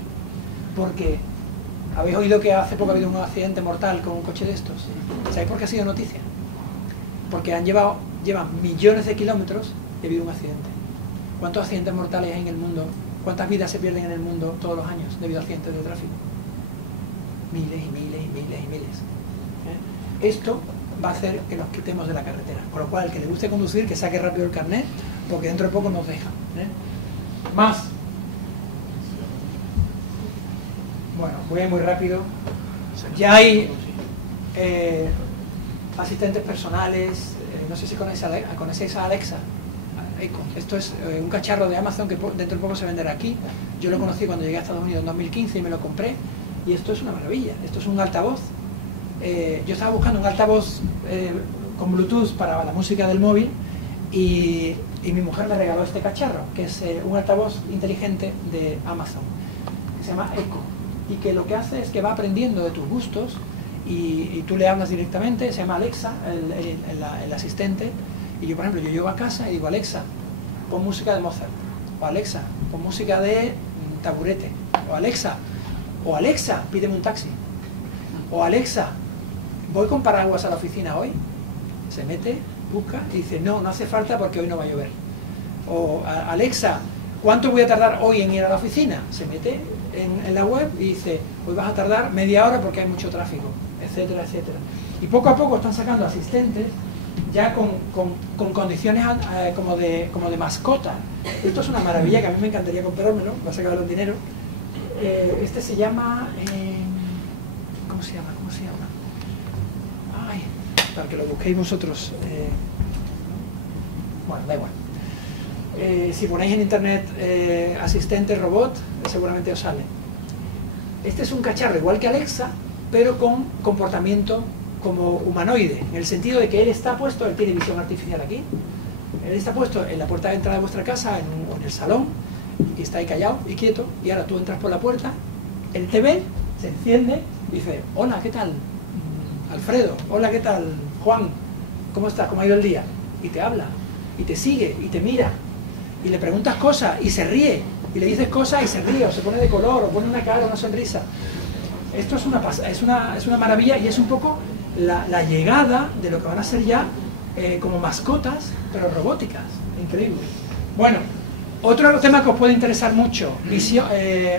porque habéis oído que hace poco ha habido un accidente mortal con un coche de estos. ¿Sabéis por qué ha sido noticia? Porque llevan millones de kilómetros y ha habido un accidente. ¿Cuántos accidentes mortales hay en el mundo? ¿Cuántas vidas se pierden en el mundo todos los años debido a accidentes de tráfico? Miles y miles y miles y miles. Esto va a hacer que nos quitemos de la carretera. Con lo cual, el que le guste conducir, que saque rápido el carnet, porque dentro de poco nos dejan. Más. Bueno, voy a ir muy rápido. Ya hay asistentes personales. No sé si conocéis a Alexa. Echo. Esto es un cacharro de Amazon que dentro de poco se venderá aquí. Yo lo conocí cuando llegué a Estados Unidos en 2015 y me lo compré. Y esto es una maravilla. Esto es un altavoz. Yo estaba buscando un altavoz con Bluetooth para la música del móvil y mi mujer me regaló este cacharro, que es un altavoz inteligente de Amazon, que se llama Echo, y que lo que hace es que va aprendiendo de tus gustos y tú le hablas directamente. Se llama Alexa, el asistente, y yo, por ejemplo, yo llego a casa y digo Alexa, pon música de Mozart, o Alexa, pon música de Taburete, o Alexa, pídeme un taxi, o Alexa, voy con paraguas a la oficina hoy. Se mete, busca y dice no hace falta porque hoy no va a llover. O Alexa, ¿cuánto voy a tardar hoy en ir a la oficina? Se mete en la web y dice hoy vas a tardar media hora porque hay mucho tráfico, etcétera, etcétera. Y poco a poco están sacando asistentes ya con condiciones como de mascota. Esto es una maravilla que a mí me encantaría comprármelo, va a sacar el dinero. Este se llama ¿cómo se llama? Ay, para que lo busquéis vosotros. Bueno, da igual. Si ponéis en internet asistente robot, seguramente os sale. Este es un cacharro igual que Alexa, pero con comportamiento como humanoide, en el sentido de que él está puesto, él tiene visión artificial aquí, él está puesto en la puerta de entrada de vuestra casa o en el salón, y está ahí callado y quieto, y ahora tú entras por la puerta, él te ve, se enciende, y dice, hola, ¿qué tal? Alfredo, hola, ¿qué tal? Juan, ¿cómo estás? ¿Cómo ha ido el día? Y te habla, y te sigue, y te mira, y le preguntas cosas, y se ríe, y le dices cosas y se ríe, o se pone de color, o pone una cara, una sonrisa. Esto es una maravilla, y es un poco la llegada de lo que van a ser ya como mascotas, pero robóticas. Increíble. Bueno, otro tema que os puede interesar mucho,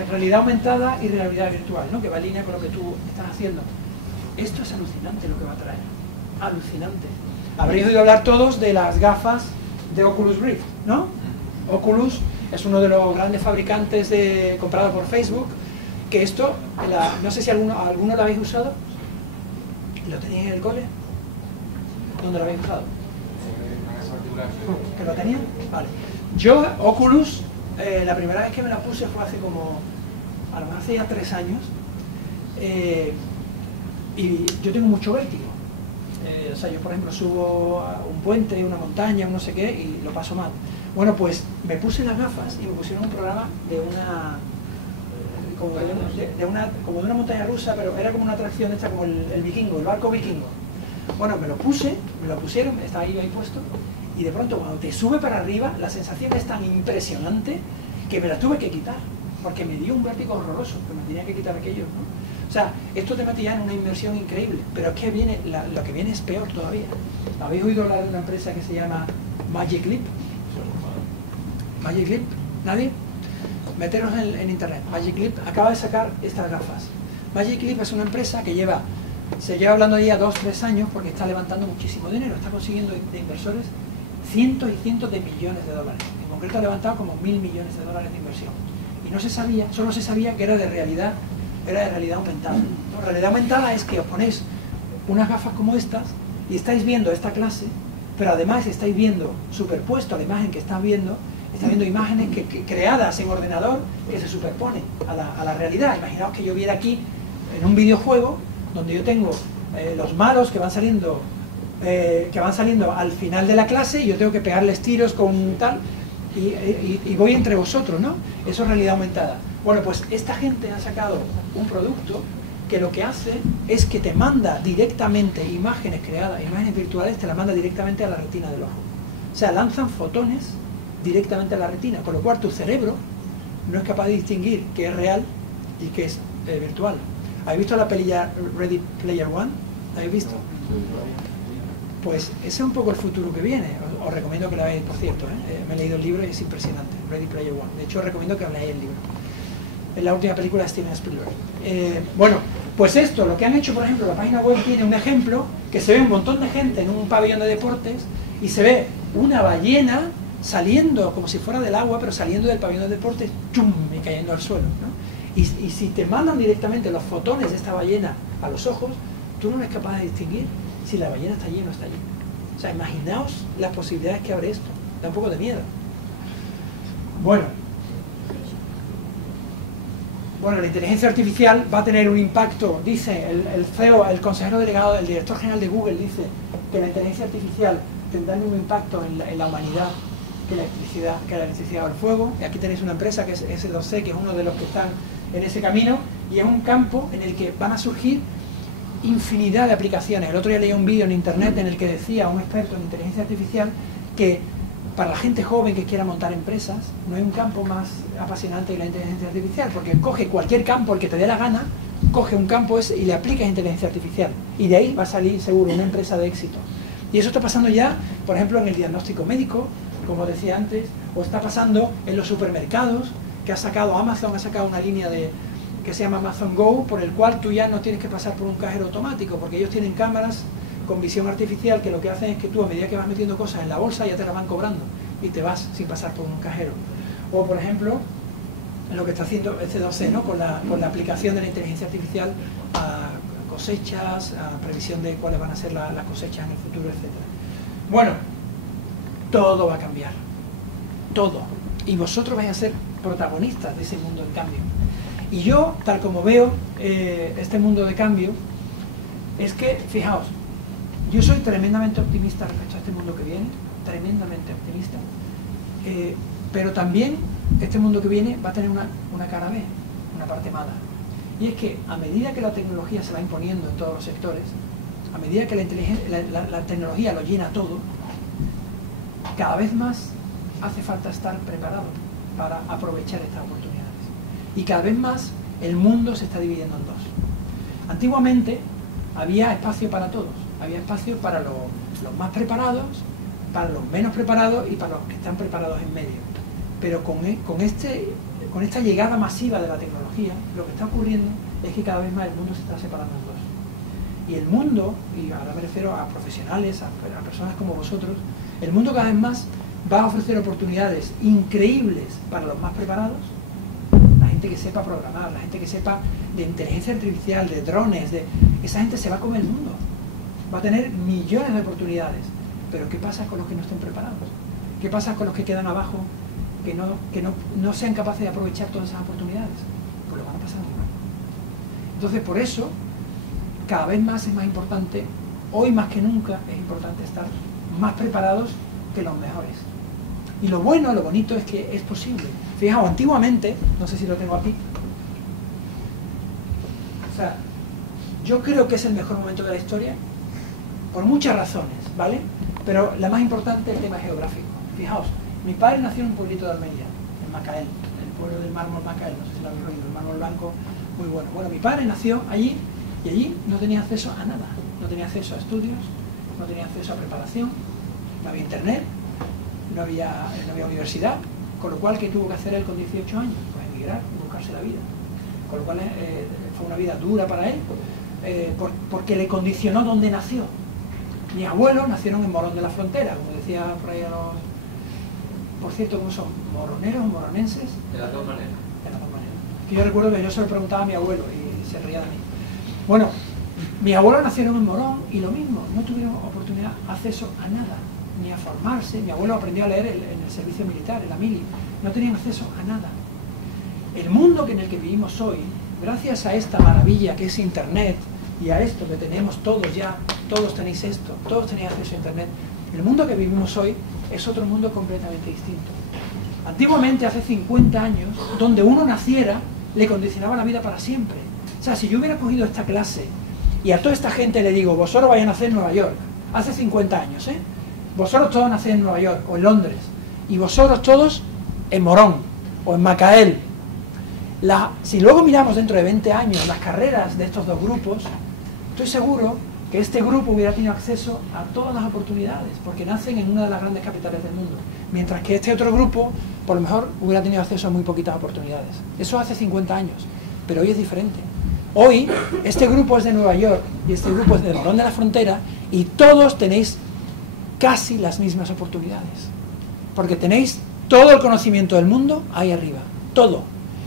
realidad aumentada y realidad virtual, ¿no? Que va en línea con lo que tú estás haciendo. Esto es alucinante lo que va a traer. Alucinante. Habréis oído hablar todos de las gafas de Oculus Rift, ¿no? Oculus es uno de los grandes fabricantes comprado por Facebook, que esto, no sé si alguno lo habéis usado. ¿Lo teníais en el cole? ¿Dónde lo habéis usado? ¿Que lo tenían? Vale. Yo, Oculus, la primera vez que me la puse fue hace como, a lo mejor hace ya 3 años, y yo tengo mucho vértigo. O sea, yo por ejemplo subo a un puente, una montaña, un no sé qué, y lo paso mal. Bueno, pues me puse las gafas y me pusieron un programa de una como de una montaña rusa, pero era como una atracción esta, como el vikingo, el barco vikingo. Bueno, me lo pusieron, estaba ahí puesto, y de pronto cuando te sube para arriba, la sensación es tan impresionante que me la tuve que quitar, porque me dio un vértigo horroroso, que me tenía que quitar aquello, ¿no? O sea, esto te metía en una inmersión increíble, pero es que lo que viene es peor todavía. ¿Habéis oído hablar de una empresa que se llama Magic Leap? Magic Leap, ¿nadie? Meteros en internet. Magic Leap acaba de sacar estas gafas. Magic Leap es una empresa que se lleva hablando ya 2-3 años porque está levantando muchísimo dinero, está consiguiendo de inversores cientos y cientos de millones de dólares. En concreto ha levantado como 1.000 millones de dólares de inversión. Y no se sabía, solo se sabía que era de realidad aumentada. ¿No? Realidad aumentada es que os ponéis unas gafas como estas y estáis viendo esta clase, pero además estáis viendo, superpuesto a la imagen que estás viendo imágenes creadas en ordenador que se superponen a la realidad. Imaginaos que yo viera aquí en un videojuego donde yo tengo los malos que van saliendo al final de la clase y yo tengo que pegarles tiros con tal y voy entre vosotros, ¿no? Eso es realidad aumentada. Bueno, pues esta gente ha sacado un producto que lo que hace es que te manda directamente imágenes creadas, imágenes virtuales, te las manda directamente a la retina del ojo. O sea, lanzan fotones directamente a la retina, con lo cual tu cerebro no es capaz de distinguir qué es real y qué es virtual. ¿Habéis visto la película Ready Player One? ¿La habéis visto? Pues ese es un poco el futuro que viene. Os recomiendo que la veáis, por cierto, me he leído el libro y es impresionante, Ready Player One. De hecho, os recomiendo que leáis el libro. Es la última película de Steven Spielberg. Bueno, pues esto, lo que han hecho, por ejemplo, la página web tiene un ejemplo que se ve un montón de gente en un pabellón de deportes y se ve una ballena saliendo como si fuera del agua, pero saliendo del pabellón de deportes, ¡chum!, y cayendo al suelo, ¿no? Y si te mandan directamente los fotones de esta ballena a los ojos, tú no eres capaz de distinguir si la ballena está allí o no está allí. O sea, imaginaos las posibilidades que abre esto. Da un poco de miedo. Bueno, la inteligencia artificial va a tener un impacto, dice el CEO, el consejero delegado, el director general de Google, dice que la inteligencia artificial tendrá un impacto en la humanidad que la electricidad o el fuego. Y aquí tenéis una empresa que es S2C, que es uno de los que están en ese camino, y es un campo en el que van a surgir infinidad de aplicaciones. El otro día leí un vídeo en internet en el que decía un experto en inteligencia artificial que para la gente joven que quiera montar empresas no hay un campo más apasionante que la inteligencia artificial, porque coge cualquier campo, el que te dé la gana, coge un campo ese y le aplicas inteligencia artificial, y de ahí va a salir seguro una empresa de éxito. Y eso está pasando ya, por ejemplo, en el diagnóstico médico, como decía antes, o está pasando en los supermercados, que Amazon ha sacado una línea que se llama Amazon Go, por el cual tú ya no tienes que pasar por un cajero automático, porque ellos tienen cámaras con visión artificial que lo que hacen es que tú, a medida que vas metiendo cosas en la bolsa, ya te las van cobrando y te vas sin pasar por un cajero. O, por ejemplo, lo que está haciendo C2C, ¿no? con la aplicación de la inteligencia artificial a cosechas, a previsión de cuáles van a ser las cosechas en el futuro, etc. Bueno, todo va a cambiar. Todo. Y vosotros vais a ser protagonistas de ese mundo de cambio. Y yo, tal como veo este mundo de cambio, es que, fijaos, yo soy tremendamente optimista respecto a este mundo que viene, tremendamente optimista, pero también este mundo que viene va a tener una cara B, una parte mala. Y es que a medida que la tecnología se va imponiendo en todos los sectores, a medida que la tecnología lo llena todo, cada vez más hace falta estar preparado para aprovechar estas oportunidades. Y cada vez más el mundo se está dividiendo en dos. Antiguamente había espacio para todos, había espacio para los más preparados para los menos preparados y para los que están preparados en medio. Pero con esta llegada masiva de la tecnología, lo que está ocurriendo es que cada vez más el mundo se está separando en dos. Y el mundo, y ahora me refiero a profesionales, a personas como vosotros, el mundo cada vez más va a ofrecer oportunidades increíbles para los más preparados, la gente que sepa programar, la gente que sepa de inteligencia artificial, de drones, esa gente se va a comer el mundo, va a tener millones de oportunidades. Pero ¿qué pasa con los que no estén preparados? ¿Qué pasa con los que quedan abajo, que no sean capaces de aprovechar todas esas oportunidades? Pues lo van a pasar muy mal. Entonces, por eso, cada vez más es más importante, hoy más que nunca, es importante estar más preparados que los mejores. Y lo bueno, lo bonito es que es posible. Fijaos, antiguamente, no sé si lo tengo aquí, o sea, yo creo que es el mejor momento de la historia, por muchas razones, ¿vale? Pero la más importante es el tema geográfico. Fijaos, mi padre nació en un pueblito de Almería, en Macael, el pueblo del mármol Macael, no sé si lo habéis oído, el mármol blanco, muy bueno. Bueno, mi padre nació allí y allí no tenía acceso a nada, no tenía acceso a estudios, no tenía acceso a preparación, no había internet, no había universidad, con lo cual, ¿qué tuvo que hacer él con 18 años? Pues emigrar, buscarse la vida. Con lo cual fue una vida dura para él, porque le condicionó donde nació. Mis abuelos nacieron en Morón de la Frontera, como decía por ahí a los... Por cierto, ¿cómo son? ¿Moroneros o moronenses? De las dos maneras. De las dos maneras. Que yo recuerdo que yo se lo preguntaba a mi abuelo y se reía de mí. Bueno, mis abuelos nacieron en Morón y lo mismo, no tuvieron oportunidad, acceso a nada, ni a formarse. Mi abuelo aprendió a leer en el servicio militar, en la mili. No tenían acceso a nada. El mundo en el que vivimos hoy, gracias a esta maravilla que es Internet, y a esto que tenemos todos ya, todos tenéis esto, todos tenéis acceso a Internet, el mundo que vivimos hoy es otro mundo completamente distinto. Antiguamente, hace 50 años, donde uno naciera, le condicionaba la vida para siempre. O sea, si yo hubiera cogido esta clase y a toda esta gente le digo, vosotros vais a nacer en Nueva York, hace 50 años, vosotros todos nacéis en Nueva York o en Londres, y vosotros todos en Morón o en Macael. Si luego miramos dentro de 20 años las carreras de estos dos grupos, estoy seguro que este grupo hubiera tenido acceso a todas las oportunidades, porque nacen en una de las grandes capitales del mundo, mientras que este otro grupo, por lo mejor, hubiera tenido acceso a muy poquitas oportunidades. Eso hace 50 años, pero hoy es diferente. Hoy, este grupo es de Nueva York y este grupo es de Morón de la Frontera, y todos tenéis casi las mismas oportunidades, porque tenéis todo el conocimiento del mundo ahí arriba, todo.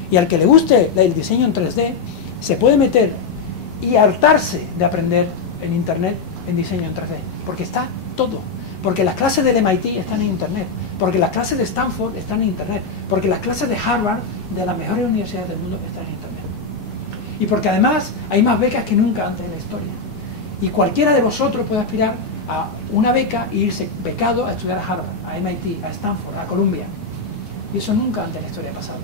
Y al que le guste el diseño en 3D, se puede meter y hartarse de aprender en Internet en diseño en 3D, porque está todo. Porque las clases del MIT están en Internet, porque las clases de Stanford están en Internet, porque las clases de Harvard, de las mejores universidades del mundo, están en Internet. Y porque además hay más becas que nunca antes en la historia. Y cualquiera de vosotros puede aspirar a una beca e irse becado a estudiar a Harvard, a MIT, a Stanford, a Columbia. Y eso nunca antes en la historia ha pasado.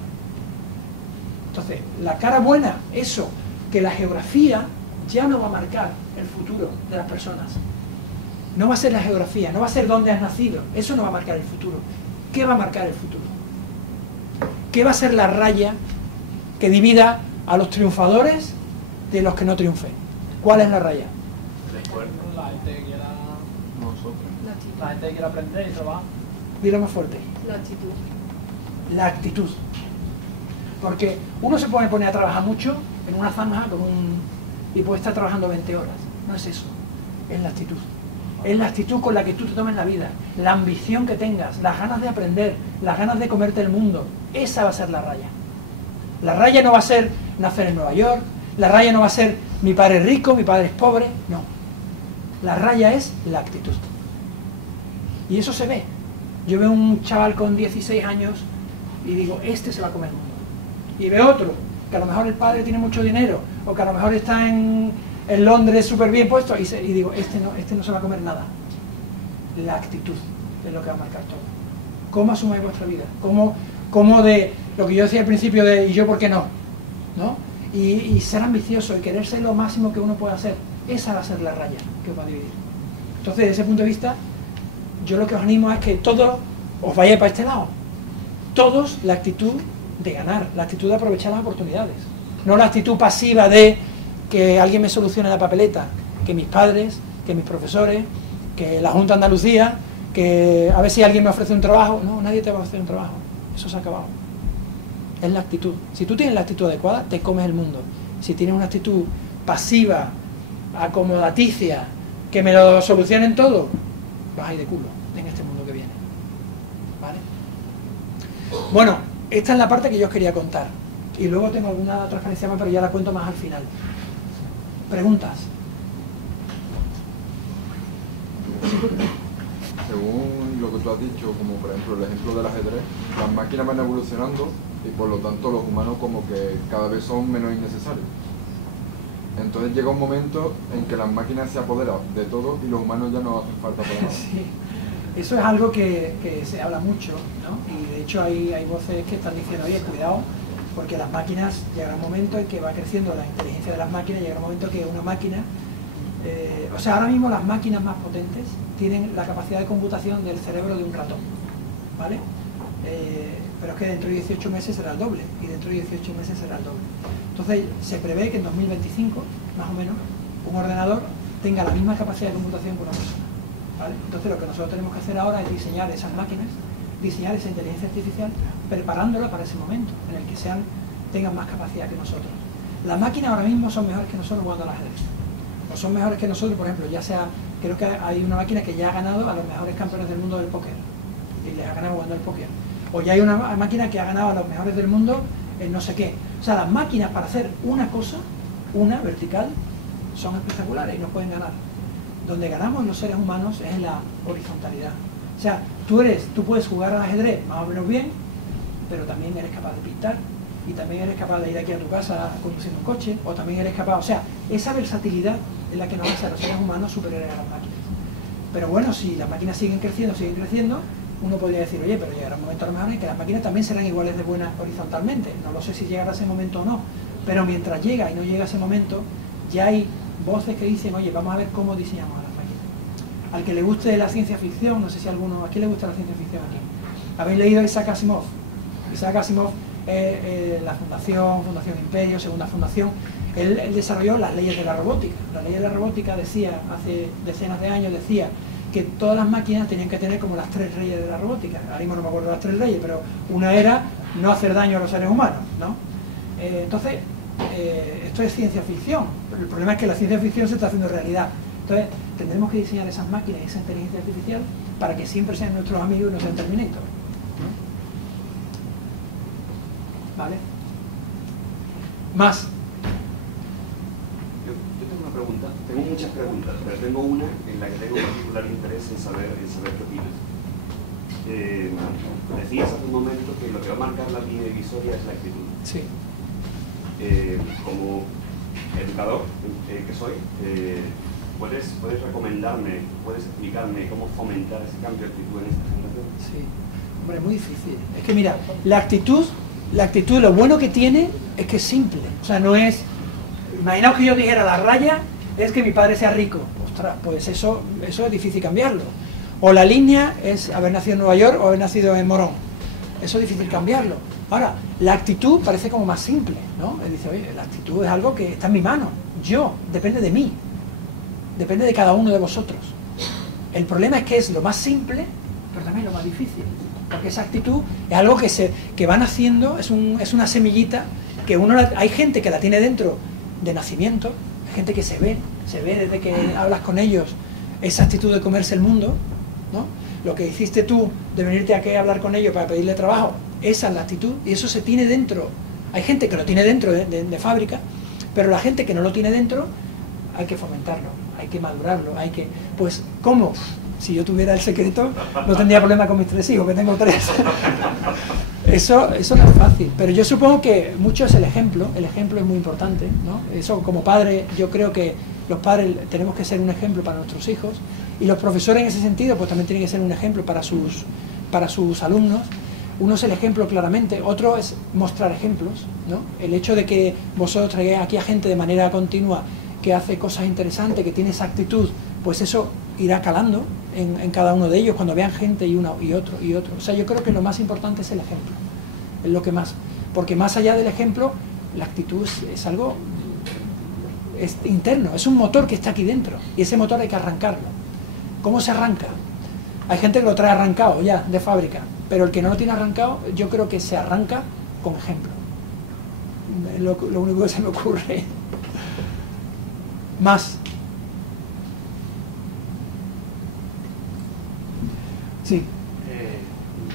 Entonces, la cara buena, eso, que la geografía ya no va a marcar el futuro de las personas. No va a ser la geografía, no va a ser dónde has nacido, eso no va a marcar el futuro. ¿Qué va a marcar el futuro? ¿Qué va a ser la raya que divida a los triunfadores de los que no triunfen? ¿Cuál es la raya? La gente que quiera... Nosotros. La gente que quiera aprender y trabajar. Dilo más fuerte. La actitud. La actitud. Porque uno se puede poner a trabajar mucho en una zanja y puede estar trabajando 20 horas. No es eso. Es la actitud. Es la actitud con la que tú te tomes la vida. La ambición que tengas, las ganas de aprender, las ganas de comerte el mundo. Esa va a ser la raya. La raya no va a ser nacer en Nueva York. La raya no va a ser mi padre es rico, mi padre es pobre. No. La raya es la actitud. Y eso se ve. Yo veo un chaval con 16 años y digo, este se va a comer el mundo. Y veo otro, que a lo mejor el padre tiene mucho dinero, o que a lo mejor está en Londres súper bien puesto, y digo, este no se va a comer nada. La actitud es lo que va a marcar todo. ¿Cómo asumáis vuestra vida? ¿Cómo de lo que yo decía al principio de ¿y yo por qué no? ¿No? Y ser ambicioso y querer ser lo máximo que uno pueda hacer, esa va a ser la raya que os va a dividir. Entonces, desde ese punto de vista, yo lo que os animo es que todos os vayáis para este lado. Todos la actitud de ganar, la actitud de aprovechar las oportunidades. No la actitud pasiva de que alguien me solucione la papeleta, que mis padres, que mis profesores, que la Junta de Andalucía, que a ver si alguien me ofrece un trabajo. No, nadie te va a ofrecer un trabajo, eso se ha acabado. Es la actitud. Si tú tienes la actitud adecuada, te comes el mundo. Si tienes una actitud pasiva, acomodaticia, que me lo solucionen todo, vas a ir de culo en este mundo que viene. ¿Vale? Bueno, esta es la parte que yo os quería contar. Y luego tengo alguna transferencia más, pero ya la cuento más al final. ¿Preguntas? Según lo que tú has dicho, como por ejemplo el ejemplo del ajedrez, las máquinas van evolucionando y por lo tanto los humanos como que cada vez son menos innecesarios. Entonces llega un momento en que las máquinas se apoderan de todo y los humanos ya no hacen falta para nada. Sí. Eso es algo que se habla mucho, ¿no? Y de hecho hay voces que están diciendo, oye, cuidado, porque las máquinas, llegará un momento en que va creciendo la inteligencia de las máquinas, llegará un momento que una máquina, o sea, ahora mismo las máquinas más potentes tienen la capacidad de computación del cerebro de un ratón, ¿vale? Pero es que dentro de 18 meses será el doble, y dentro de 18 meses será el doble. Entonces se prevé que en 2025, más o menos, un ordenador tenga la misma capacidad de computación que una persona, ¿vale? Entonces lo que nosotros tenemos que hacer ahora es diseñar esas máquinas, diseñar esa inteligencia artificial, preparándola para ese momento, en el que tengan más capacidad que nosotros. Las máquinas ahora mismo son mejores que nosotros jugando al ajedrez. O son mejores que nosotros, por ejemplo, ya sea, creo que hay una máquina que ya ha ganado a los mejores campeones del mundo del póker, y les ha ganado jugando al póker. O ya hay una máquina que ha ganado a los mejores del mundo en no sé qué. O sea, las máquinas para hacer una cosa, una vertical, son espectaculares y nos pueden ganar. Donde ganamos los seres humanos es en la horizontalidad. O sea, tú puedes jugar al ajedrez más o menos bien, pero también eres capaz de pintar, y también eres capaz de ir aquí a tu casa conduciendo un coche, o también eres capaz, o sea, esa versatilidad es la que nos hace a los seres humanos superiores a las máquinas. Pero bueno, si las máquinas siguen creciendo, uno podría decir, oye, pero llegará un momento a lo mejor en que las máquinas también serán iguales de buenas horizontalmente. No lo sé si llegará ese momento o no, pero mientras llega y no llega ese momento, ya hay voces que dicen, oye, vamos a ver cómo diseñamos a las máquinas. Al que le guste la ciencia ficción, no sé si alguno, ¿a quién le gusta la ciencia ficción aquí? ¿Habéis leído a Isaac Asimov? Isaac Asimov, la Fundación Imperio, Segunda Fundación, él desarrolló las leyes de la robótica. La ley de la robótica decía, hace decenas de años, decía que todas las máquinas tenían que tener como las 3 leyes de la robótica. Ahora mismo no me acuerdo de las 3 leyes, pero una era no hacer daño a los seres humanos, ¿no? Entonces, esto es ciencia ficción. Pero el problema es que la ciencia ficción se está haciendo realidad. Entonces, tendremos que diseñar esas máquinas y esa inteligencia artificial para que siempre sean nuestros amigos y no sean Terminator, ¿no? ¿Vale? Más. Yo tengo una pregunta, tengo muchas preguntas, pero tengo una en la que tengo particular interés en saber qué opinas. Decías hace un momento que lo que va a marcar la línea divisoria es la actitud. Sí. Como educador que soy, ¿puedes recomendarme, puedes explicarme cómo fomentar ese cambio de actitud en esta generación? Sí, hombre, es muy difícil. Es que mira, la actitud, lo bueno que tiene es que es simple. O sea, no es... Imaginaos que yo dijera, la raya es que mi padre sea rico. Ostras, pues eso es difícil cambiarlo. O la línea es haber nacido en Nueva York o haber nacido en Morón. Eso es difícil cambiarlo. Ahora, la actitud parece como más simple, ¿no? Él dice, oye, la actitud es algo que está en mi mano. Depende de mí. Depende de cada uno de vosotros. El problema es que es lo más simple, pero también lo más difícil. Porque esa actitud es algo que van haciendo, es una semillita que hay gente que la tiene dentro de nacimiento, hay gente que se ve desde que hablas con ellos, esa actitud de comerse el mundo, ¿no? Lo que hiciste tú de venirte aquí a hablar con ellos para pedirle trabajo, esa es la actitud y eso se tiene dentro. Hay gente que lo tiene dentro de fábrica, pero la gente que no lo tiene dentro hay que fomentarlo, hay que madurarlo, pues, ¿cómo? Si yo tuviera el secreto, no tendría problema con mis 3 hijos, que tengo 3. Eso no es fácil, pero yo supongo que mucho es el ejemplo es muy importante, ¿no? Eso como padre, yo creo que los padres tenemos que ser un ejemplo para nuestros hijos, y los profesores en ese sentido pues también tienen que ser un ejemplo para sus alumnos. Uno es el ejemplo claramente, otro es mostrar ejemplos, ¿no? El hecho de que vosotros traigáis aquí a gente de manera continua que hace cosas interesantes, que tiene esa actitud, pues eso irá calando en cada uno de ellos cuando vean gente y uno y otro y otro. O sea, yo creo que lo más importante es el ejemplo, es lo que más, porque más allá del ejemplo, la actitud es algo interno, es un motor que está aquí dentro y ese motor hay que arrancarlo. ¿Cómo se arranca? Hay gente que lo trae arrancado ya, de fábrica, pero el que no lo tiene arrancado, yo creo que se arranca con ejemplo. Lo único que se me ocurre. Más. Sí.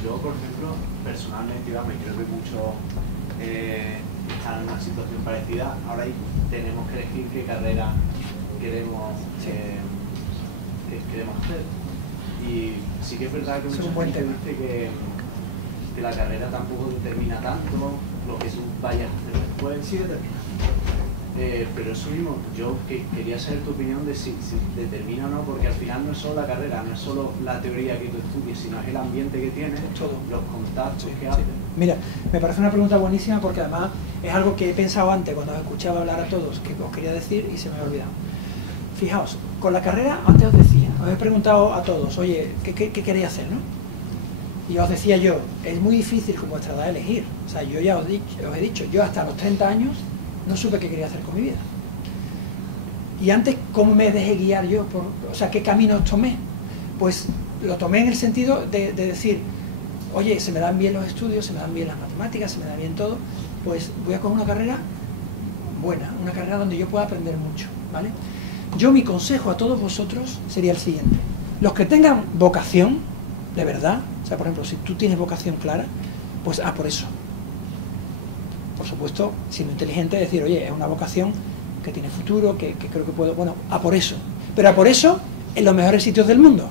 Yo, por ejemplo, personalmente, Iván, creo que muchos están en una situación parecida. Ahora tenemos que elegir qué carrera queremos hacer. Y sí que es verdad que mucha gente dice que la carrera tampoco determina tanto lo que tú vayas a hacer después. Sí determina. Pero eso mismo, yo quería saber tu opinión de si determina o no, porque al final no es solo la carrera, no es solo la teoría que tú estudies, sino es el ambiente que tienes, los contactos que haces. Mira, me parece una pregunta buenísima porque además es algo que he pensado antes cuando os escuchaba hablar a todos, que os quería decir y se me había olvidado. Fijaos, con la carrera, antes os decía, os he preguntado a todos, oye, ¿qué queréis hacer, no? Y os decía yo, es muy difícil con vuestra edad elegir. O sea, yo ya os he dicho, yo hasta los 30 años no supe qué quería hacer con mi vida. Y antes, ¿cómo me dejé guiar yo? O sea, ¿qué caminos tomé? Pues lo tomé en el sentido de decir, oye, se me dan bien los estudios, se me dan bien las matemáticas, se me da bien todo, pues voy a coger una carrera buena, una carrera donde yo pueda aprender mucho, ¿vale? Yo, mi consejo a todos vosotros sería el siguiente. Los que tengan vocación, de verdad, o sea, por ejemplo, si tú tienes vocación clara, pues por eso. Por supuesto, siendo inteligente, decir, oye, es una vocación que tiene futuro, que creo que puedo, bueno, por eso. Pero por eso en los mejores sitios del mundo.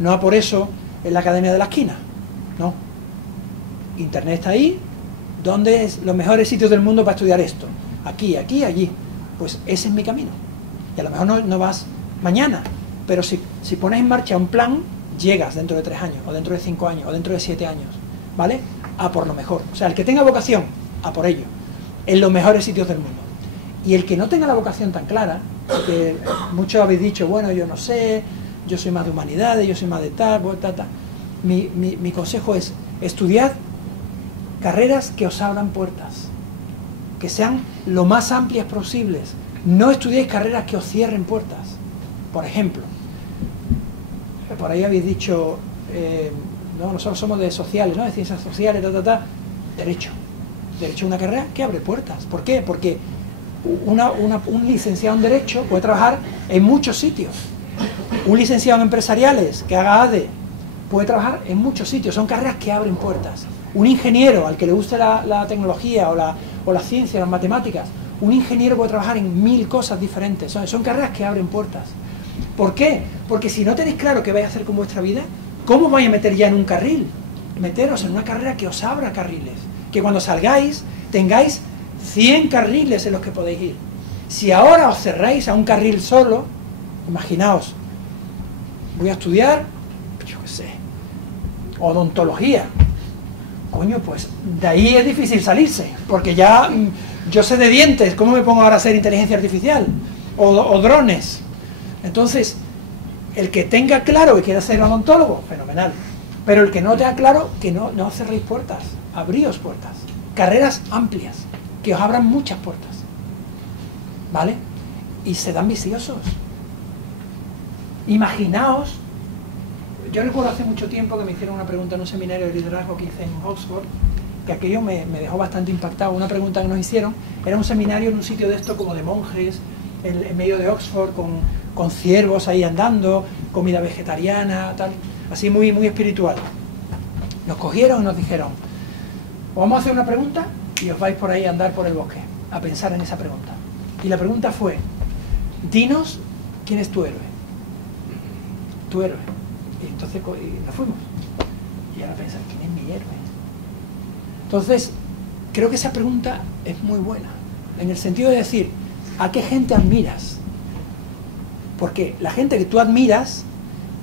No por eso en la academia de la esquina. No. Internet está ahí. ¿Dónde es los mejores sitios del mundo para estudiar esto? Aquí, aquí, allí. Pues ese es mi camino. Y a lo mejor no vas mañana, pero si pones en marcha un plan, llegas dentro de 3 años, o dentro de 5 años, o dentro de 7 años, ¿vale? A por lo mejor. O sea, el que tenga vocación, a por ello, en los mejores sitios del mundo. Y el que no tenga la vocación tan clara, porque muchos habéis dicho, bueno, yo no sé, yo soy más de humanidades, yo soy más de tal, mi consejo es, estudiad carreras que os abran puertas, que sean lo más amplias posibles. No estudiéis carreras que os cierren puertas. Por ejemplo, por ahí habéis dicho, no, nosotros somos de sociales, ¿no? De ciencias sociales, Derecho. Derecho es una carrera que abre puertas. ¿Por qué? Porque un licenciado en Derecho puede trabajar en muchos sitios. Un licenciado en Empresariales que haga ADE puede trabajar en muchos sitios. Son carreras que abren puertas. Un ingeniero al que le guste la tecnología o la ciencia, las matemáticas, un ingeniero puede trabajar en 1000 cosas diferentes. Son carreras que abren puertas. ¿Por qué? Porque si no tenéis claro qué vais a hacer con vuestra vida, ¿cómo vais a meter ya en un carril? Meteros en una carrera que os abra carriles. Que cuando salgáis tengáis 100 carriles en los que podéis ir. Si ahora os cerráis a un carril solo, imaginaos, voy a estudiar, yo qué sé, odontología. Coño, pues de ahí es difícil salirse, porque ya yo sé de dientes, ¿cómo me pongo ahora a hacer inteligencia artificial? O drones. Entonces, el que tenga claro que quiera ser odontólogo, fenomenal. Pero el que no tenga claro, que no cerréis puertas, abríos puertas. Carreras amplias, que os abran muchas puertas. ¿Vale? Y sed ambiciosos. Imaginaos, yo recuerdo hace mucho tiempo que me hicieron una pregunta en un seminario de liderazgo que hice en Oxford, que aquello me dejó bastante impactado. Una pregunta que nos hicieron, era un seminario en un sitio de esto como de monjes, en medio de Oxford, con ciervos ahí andando, comida vegetariana, tal, así muy, muy espiritual. Nos cogieron y nos dijeron, vamos a hacer una pregunta y os vais por ahí a andar por el bosque, a pensar en esa pregunta. Y la pregunta fue, dinos quién es tu héroe. Tu héroe. Y entonces nos fuimos. Y ahora pensar, ¿quién es mi héroe? Entonces, creo que esa pregunta es muy buena, en el sentido de decir, ¿a qué gente admiras? Porque la gente que tú admiras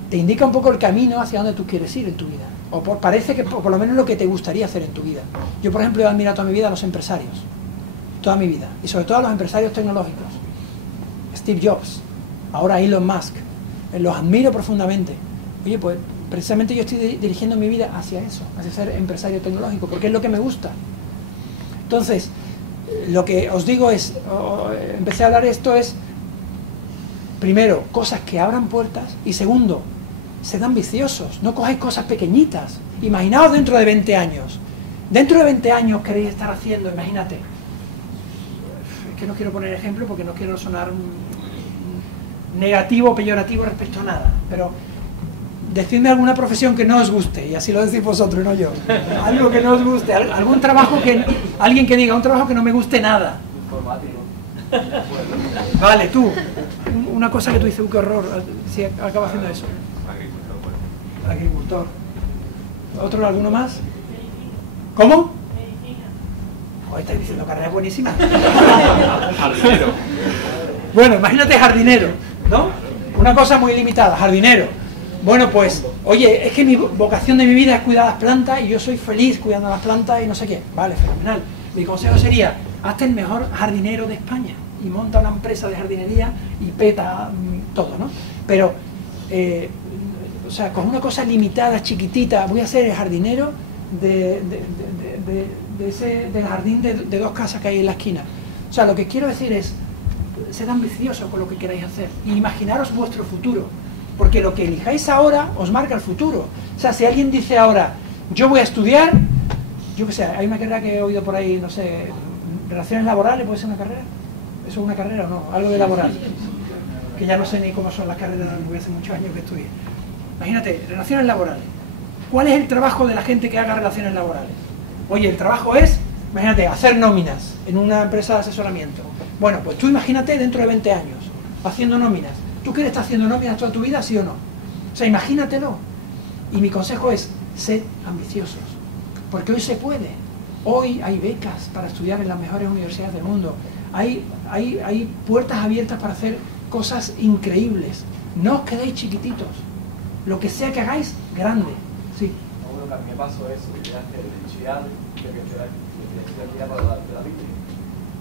te indica un poco el camino hacia donde tú quieres ir en tu vida. O parece que por lo menos lo que te gustaría hacer en tu vida. Yo, por ejemplo, he admirado toda mi vida a los empresarios. Toda mi vida. Y sobre todo a los empresarios tecnológicos. Steve Jobs. Ahora Elon Musk. Los admiro profundamente. Oye, pues precisamente yo estoy dirigiendo mi vida hacia eso. Hacia ser empresario tecnológico. Porque es lo que me gusta. Entonces, lo que os digo es, empecé a hablar esto es, primero, cosas que abran puertas, y segundo, sed ambiciosos, no cogáis cosas pequeñitas. Imaginaos dentro de 20 años. Dentro de 20 años queréis estar haciendo, imagínate. Es que no quiero poner ejemplo porque no quiero sonar negativo o peyorativo respecto a nada, pero decidme alguna profesión que no os guste, y así lo decís vosotros, no yo. Algo que no os guste, algún trabajo que... Alguien que diga, un trabajo que no me guste nada. Informático. Vale, tú. Una cosa que tú dices, qué horror, si acaba haciendo eso. Agricultor. ¿Otro, alguno más? ¿Cómo? Hoy estáis diciendo carreras buenísimas. Jardinero. Bueno, imagínate jardinero, ¿no? Una cosa muy limitada, jardinero. Bueno, pues, oye, es que mi vocación de mi vida es cuidar las plantas y yo soy feliz cuidando las plantas y no sé qué. Vale, fenomenal. Mi consejo sería, hazte el mejor jardinero de España y monta una empresa de jardinería y peta todo, ¿no? Pero, o sea, con una cosa limitada, chiquitita, voy a ser el jardinero del jardín de 2 casas que hay en la esquina. O sea, lo que quiero decir es, sed ambiciosos con lo que queráis hacer y imaginaros vuestro futuro, porque lo que elijáis ahora os marca el futuro. O sea, si alguien dice ahora, yo voy a estudiar, yo qué sé, hay una carrera que he oído por ahí, no sé, relaciones laborales, ¿puede ser una carrera? ¿Eso es una carrera o no? Algo de laboral, que ya no sé ni cómo son las carreras, porque hace muchos años que estudié. Imagínate, relaciones laborales. ¿Cuál es el trabajo de la gente que haga relaciones laborales? Oye, el trabajo es, imagínate, hacer nóminas en una empresa de asesoramiento. Bueno, pues tú imagínate dentro de 20 años, haciendo nóminas. ¿Tú quieres estar haciendo nóminas toda tu vida, sí o no? O sea, imagínatelo. Y mi consejo es, sed ambiciosos. Porque hoy se puede. Hoy hay becas para estudiar en las mejores universidades del mundo. Hay puertas abiertas para hacer cosas increíbles. No os quedéis chiquititos. Lo que sea que hagáis, grande. Sí. Bueno, que a mí me pasó eso, que quería hacer estudiar, que quería para la Biblia.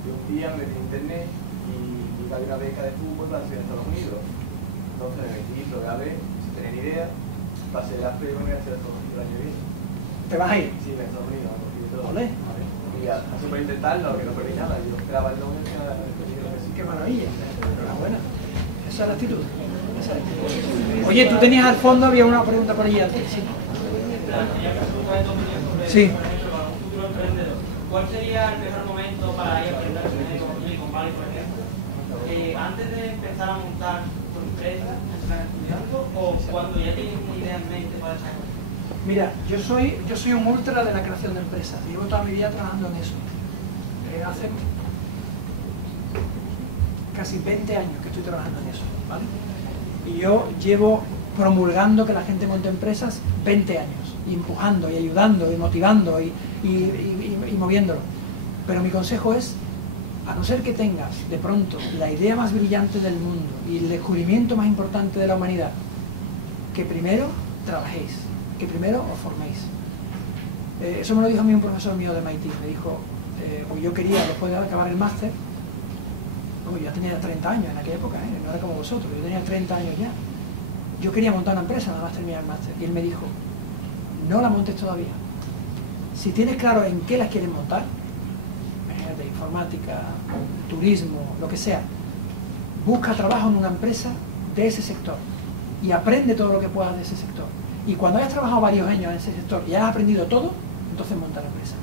Y un día me metí en internet y vi que había una beca de fútbol para estudiar en Estados Unidos. Entonces me metí, probé a ver, sin tener ni idea, pasé la prueba y me voy a hacer Estados Unidos el año que viene. ¿Te vas a ir? Sí, en Estados Unidos, me todo. Olé. Y así por intentarlo, que no perdí nada. Yo esperaba el nombre que nada, Qué maravilla. Enhorabuena. Esa es la actitud. Oye, tú tenías al fondo, había una pregunta por allí antes. Sí. Sí. ¿Cuál sería el mejor momento para ir a aprender con Silicon Valley, por ejemplo? ¿Antes de empezar a montar tu empresa, estás estudiando, o cuando ya tienes una idea en mente para esa cosa? Mira, yo soy un ultra de la creación de empresas. Llevo toda mi vida trabajando en eso. Hace casi 20 años que estoy trabajando en eso, ¿vale? Y yo llevo promulgando que la gente monte empresas 20 años, y empujando, y ayudando, y motivando, y moviéndolo. Pero mi consejo es, a no ser que tengas de pronto la idea más brillante del mundo y el descubrimiento más importante de la humanidad, que primero trabajéis, que primero os forméis. Eso me lo dijo a mí un profesor mío de MIT. Me dijo, pues yo quería, después de acabar el máster, ya tenía 30 años en aquella época, no era como vosotros, yo tenía 30 años ya. Yo quería montar una empresa nada más terminar el máster. Y él me dijo, no la montes todavía. Si tienes claro en qué la quieres montar, imagínate, informática, turismo, lo que sea, busca trabajo en una empresa de ese sector y aprende todo lo que puedas de ese sector. Y cuando hayas trabajado varios años en ese sector y hayas aprendido todo, entonces monta la empresa.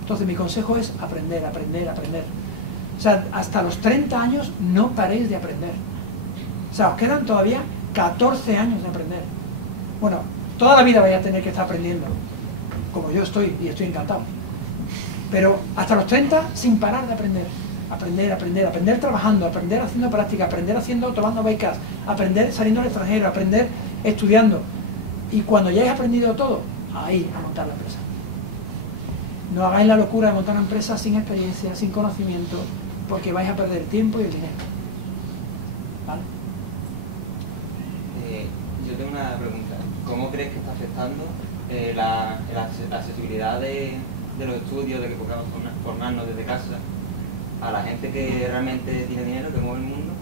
Entonces mi consejo es aprender, aprender, aprender. O sea, hasta los 30 años no paréis de aprender. O sea, os quedan todavía 14 años de aprender. Bueno, toda la vida vais a tener que estar aprendiendo, como yo estoy, y estoy encantado. Pero hasta los 30, sin parar de aprender. Aprender, aprender, aprender trabajando, aprender haciendo práctica, aprender tomando becas, aprender saliendo al extranjero, aprender estudiando. Y cuando ya hayáis aprendido todo, ahí a montar la empresa. No hagáis la locura de montar una empresa sin experiencia, sin conocimiento, porque vais a perder tiempo y el dinero. ¿Vale? Yo tengo una pregunta. ¿Cómo crees que está afectando la accesibilidad de los estudios, de que podamos formarnos desde casa, a la gente que realmente tiene dinero, que mueve el mundo?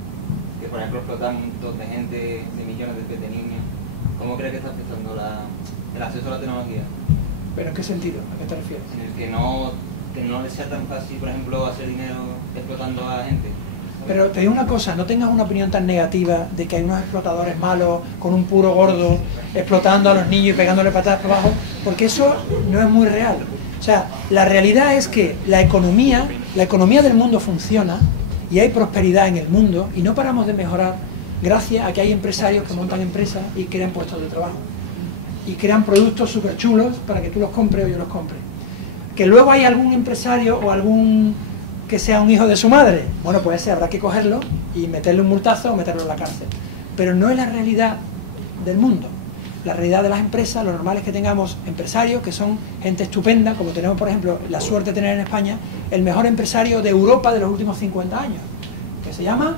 Que por ejemplo explotan un montón de gente, de millones de niños. ¿Cómo crees que está afectando el acceso a la tecnología? ¿Pero en qué sentido? ¿A qué te refieres? En el que no les sea tan fácil, por ejemplo, hacer dinero explotando a la gente. Pero te digo una cosa, no tengas una opinión tan negativa de que hay unos explotadores malos, con un puro gordo, explotando a los niños y pegándole patadas por abajo, porque eso no es muy real. O sea, la realidad es que la economía del mundo funciona y hay prosperidad en el mundo y no paramos de mejorar gracias a que hay empresarios que montan empresas y crean puestos de trabajo. Y crean productos súper chulos para que tú los compres o yo los compre. Que luego hay algún empresario o algún que sea un hijo de su madre, bueno, pues ese habrá que cogerlo y meterle un multazo o meterlo en la cárcel. Pero no es la realidad del mundo. La realidad de las empresas, lo normal es que tengamos empresarios que son gente estupenda, como tenemos, por ejemplo, la suerte de tener en España el mejor empresario de Europa de los últimos 50 años, que se llama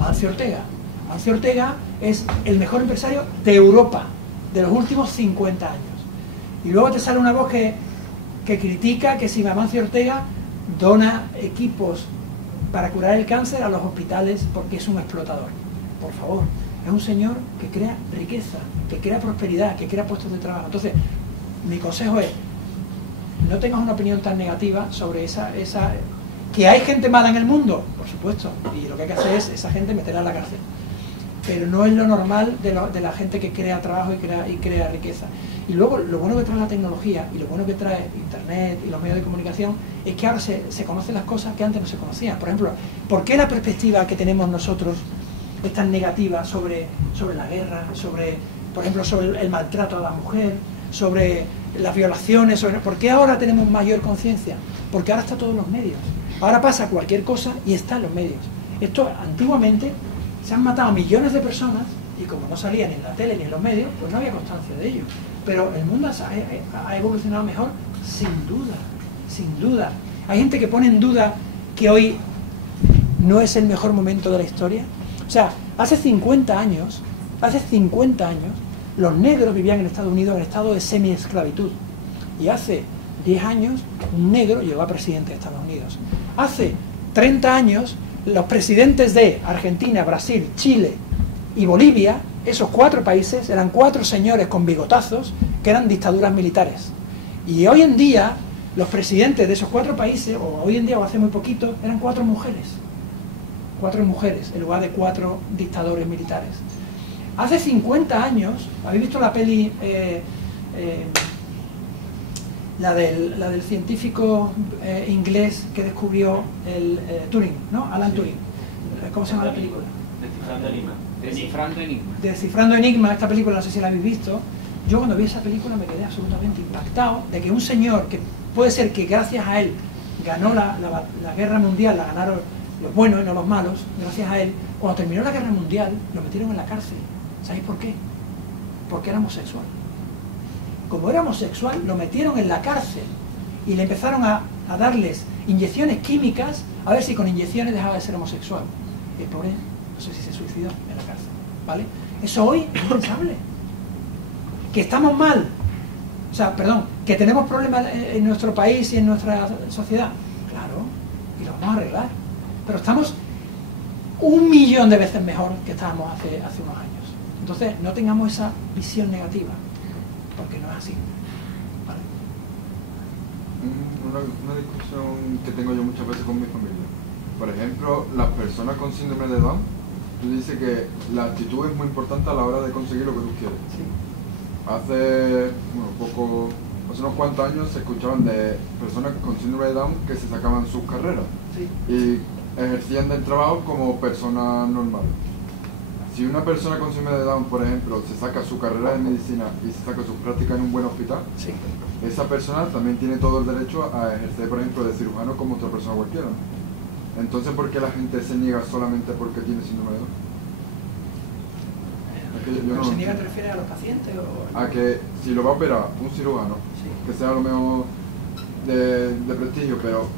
Amancio Ortega. Amancio Ortega es el mejor empresario de Europa de los últimos 50 años. Y luego te sale una voz que critica que si Amancio Ortega dona equipos para curar el cáncer a los hospitales porque es un explotador. Por favor, es un señor que crea riqueza, que crea prosperidad, que crea puestos de trabajo. Entonces, mi consejo es, no tengas una opinión tan negativa sobre esa que hay gente mala en el mundo, por supuesto, y lo que hay que hacer es esa gente meterla en la cárcel. Pero no es lo normal de la gente que crea trabajo y crea riqueza. Y luego, lo bueno que trae la tecnología y lo bueno que trae Internet y los medios de comunicación es que ahora se conocen las cosas que antes no se conocían. Por ejemplo, ¿por qué la perspectiva que tenemos nosotros es tan negativa sobre la guerra, por ejemplo, sobre el maltrato a la mujer, sobre las violaciones? ¿Por qué ahora tenemos mayor conciencia? Porque ahora está todo en los medios. Ahora pasa cualquier cosa y está en los medios. Esto, antiguamente, se han matado a millones de personas y como no salía ni en la tele ni en los medios, pues no había constancia de ello. Pero el mundo ha evolucionado mejor, sin duda, sin duda. Hay gente que pone en duda que hoy no es el mejor momento de la historia. O sea, hace 50 años, los negros vivían en Estados Unidos en estado de semi-esclavitud. Y hace 10 años, un negro llegó a presidente de Estados Unidos. Hace 30 años, los presidentes de Argentina, Brasil, Chile y Bolivia, esos 4 países, eran 4 señores con bigotazos que eran dictaduras militares. Y hoy en día, los presidentes de esos 4 países, o hoy en día o hace muy poquito, eran 4 mujeres. 4 mujeres, en lugar de 4 dictadores militares. Hace 50 años, ¿habéis visto la peli, la del científico inglés que descubrió el Turing, ¿no? Alan Turing. ¿Cómo se llama la película? Descifrando Enigma. Descifrando Enigma. Descifrando Enigma, esta película no sé si la habéis visto. Yo cuando vi esa película me quedé absolutamente impactado de que un señor, que puede ser que gracias a él ganó la guerra mundial, la ganaron los buenos y no los malos, gracias a él, cuando terminó la guerra mundial lo metieron en la cárcel. ¿Sabéis por qué? Porque era homosexual. Como era homosexual, lo metieron en la cárcel y le empezaron a darles inyecciones químicas a ver si con inyecciones dejaba de ser homosexual. Y el pobre, no sé si se suicidó en la cárcel, ¿vale? Eso hoy es impensable. Que estamos mal, o sea, perdón, que tenemos problemas en nuestro país y en nuestra sociedad, claro, y lo vamos a arreglar. Pero estamos 1.000.000 de veces mejor que estábamos hace unos años. Entonces, no tengamos esa visión negativa, porque no es así. ¿Vale? Una discusión que tengo yo muchas veces con mi familia. Por ejemplo, las personas con síndrome de Down, tú dices que la actitud es muy importante a la hora de conseguir lo que tú quieres. Sí. Hace unos cuantos años se escuchaban de personas con síndrome de Down que se sacaban sus carreras. Sí. Y ejercían del trabajo como personas normales. Si una persona con síndrome de Down, por ejemplo, se saca su carrera de medicina y se saca sus prácticas en un buen hospital, Sí. esa persona también tiene todo el derecho a ejercer, por ejemplo, de cirujano como otra persona cualquiera. Entonces, ¿por qué la gente se niega solamente porque tiene síndrome de Down? ¿Pero se niega te refieres a los pacientes? O... A que si lo va a operar un cirujano, Sí. que sea a lo mejor de prestigio, pero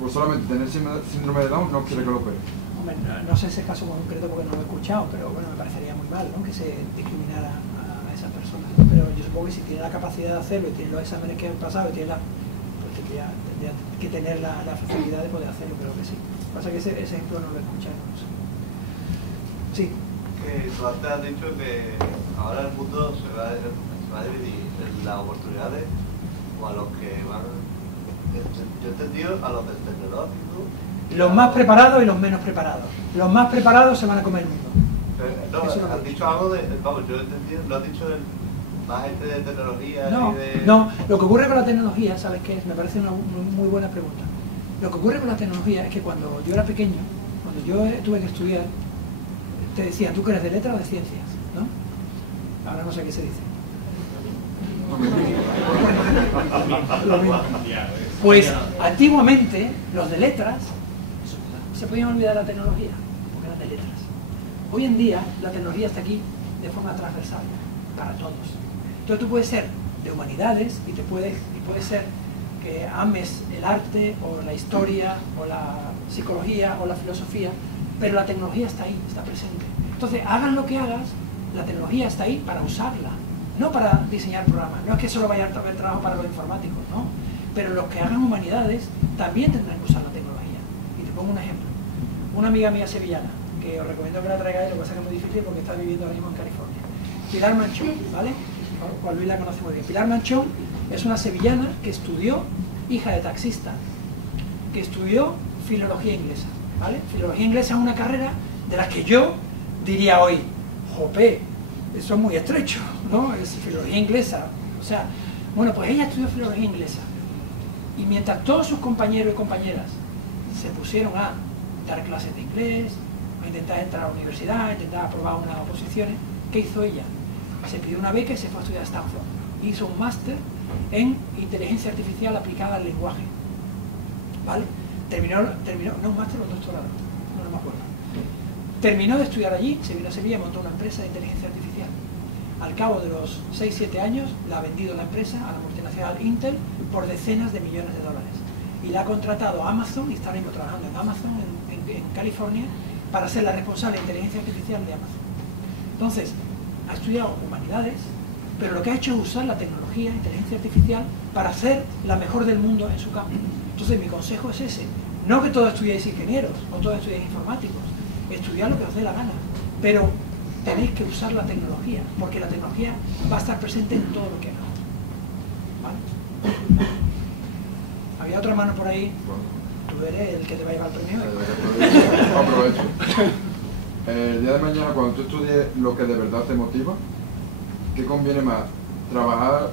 por solamente tener síndrome de Down no quiere que lo opere. Hombre, no sé ese caso concreto porque no lo he escuchado, pero bueno, me parecería muy mal, ¿no?, que se discriminara a esas personas. Pero yo supongo que si tiene la capacidad de hacerlo y tiene los exámenes que han pasado y tiene pues tendría que tener la facilidad de poder hacerlo, creo que sí. Lo que pasa es que ese ejemplo no lo he escuchado. No sé. Sí. Que tú antes has dicho que ahora el mundo se va a dividir en las oportunidades o a los que van, yo he entendido, a los del tecnológico Los más preparados y los menos preparados. Los más preparados se van a comer el mundo. No, has dicho algo de, vamos, yo entendí, lo has dicho de más gente de tecnología No, y de... no, lo que ocurre con la tecnología, ¿sabes qué es? Me parece una muy buena pregunta. Lo que ocurre con la tecnología es que cuando yo era pequeño, cuando yo tuve que estudiar, te decían, ¿tú que eres de letras o de ciencias? ¿No? Ahora no sé qué se dice. Lo mismo. Pues antiguamente los de letras se podían olvidar de la tecnología, porque eran de letras. Hoy en día la tecnología está aquí de forma transversal, para todos. Entonces tú puedes ser de humanidades y puede ser que ames el arte o la historia o la psicología o la filosofía, pero la tecnología está ahí, está presente. Entonces hagas lo que hagas, la tecnología está ahí para usarla, no para diseñar programas. No es que solo vaya a haber trabajo para los informáticos, ¿no? Pero los que hagan humanidades también tendrán que usar la tecnología. Y te pongo un ejemplo. Una amiga mía sevillana, que os recomiendo que la traigáis, lo que pasa es que es muy difícil porque está viviendo ahora mismo en California. Pilar Manchón, ¿vale? Juan Luis la conoce muy bien. Pilar Manchón es una sevillana que estudió, hija de taxista, que estudió filología inglesa, ¿vale? Filología inglesa es una carrera de la que yo diría hoy, jope, eso es muy estrecho, ¿no? Es filología inglesa. O sea, bueno, pues ella estudió filología inglesa. Y mientras todos sus compañeros y compañeras se pusieron a dar clases de inglés, a intentar entrar a la universidad, a intentar aprobar unas oposiciones, ¿qué hizo ella? Se pidió una beca y se fue a estudiar a Stanford. Hizo un máster en inteligencia artificial aplicada al lenguaje. ¿Vale? Terminó no un máster o un doctorado, no me acuerdo. Terminó de estudiar allí, se vino a Sevilla, montó una empresa de inteligencia artificial. Al cabo de los 6-7 años, la ha vendido la empresa a la multinacional Intel por decenas de millones de dólares. Y la ha contratado a Amazon, y está ahora mismo trabajando en Amazon, en California, para ser la responsable de inteligencia artificial de Amazon. Entonces, ha estudiado humanidades, pero lo que ha hecho es usar la tecnología, inteligencia artificial, para ser la mejor del mundo en su campo. Entonces, mi consejo es ese. No que todos estudiéis ingenieros o todos estudiéis informáticos. Estudiad lo que os dé la gana. Pero tenéis que usar la tecnología, porque la tecnología va a estar presente en todo lo que hagamos. ¿Vale? Había otra mano por ahí. Tú eres el que te va a llevar el premio. Aprovecho. El día de mañana, cuando tú estudies lo que de verdad te motiva, ¿qué conviene más? ¿Trabajar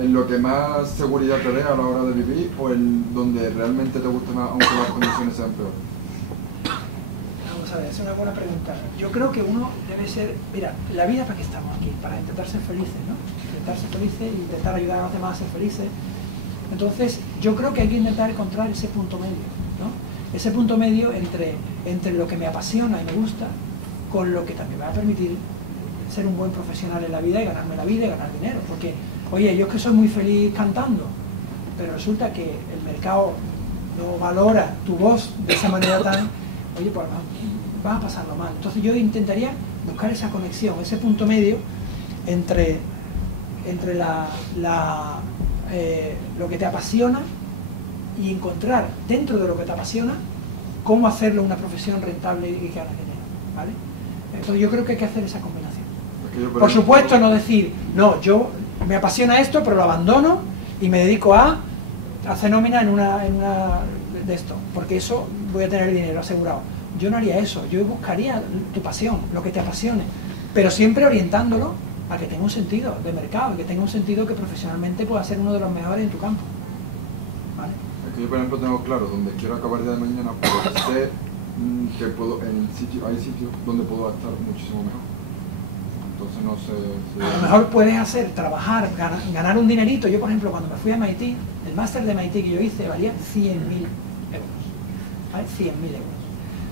en lo que más seguridad te dé a la hora de vivir o en donde realmente te guste más, aunque las condiciones sean peores? Vamos a ver, es una buena pregunta. Yo creo que uno debe ser... Mira, la vida para qué estamos aquí, para intentar ser felices, ¿no? Intentar ser felices, intentar ayudar a los demás a ser felices. Entonces, yo creo que hay que intentar encontrar ese punto medio, ¿no? Ese punto medio entre lo que me apasiona y me gusta, con lo que también me va a permitir ser un buen profesional en la vida y ganarme la vida y ganar dinero. Porque, oye, yo es que soy muy feliz cantando, pero resulta que el mercado no valora tu voz de esa manera tan... Oye, pues vas a pasarlo mal. Entonces yo intentaría buscar esa conexión, ese punto medio entre lo que te apasiona y encontrar dentro de lo que te apasiona cómo hacerlo una profesión rentable y que haga dinero, ¿vale? Entonces yo creo que hay que hacer esa combinación. Por supuesto, no decir, no, yo me apasiona esto, pero lo abandono y me dedico a hacer nómina en una de esto, porque eso voy a tener el dinero asegurado. Yo no haría eso, yo buscaría tu pasión, lo que te apasione, pero siempre orientándolo a que tenga un sentido de mercado, que tenga un sentido que profesionalmente pueda ser uno de los mejores en tu campo. ¿Vale? Es que yo, por ejemplo, tengo claro donde quiero acabar el día de mañana, porque sé que hay sitios donde puedo estar muchísimo mejor. Entonces no sé si... A lo mejor puedes trabajar, ganar un dinerito. Yo, por ejemplo, cuando me fui a MIT, el máster de MIT que yo hice valía 100.000 euros. ¿Vale? 100.000 euros.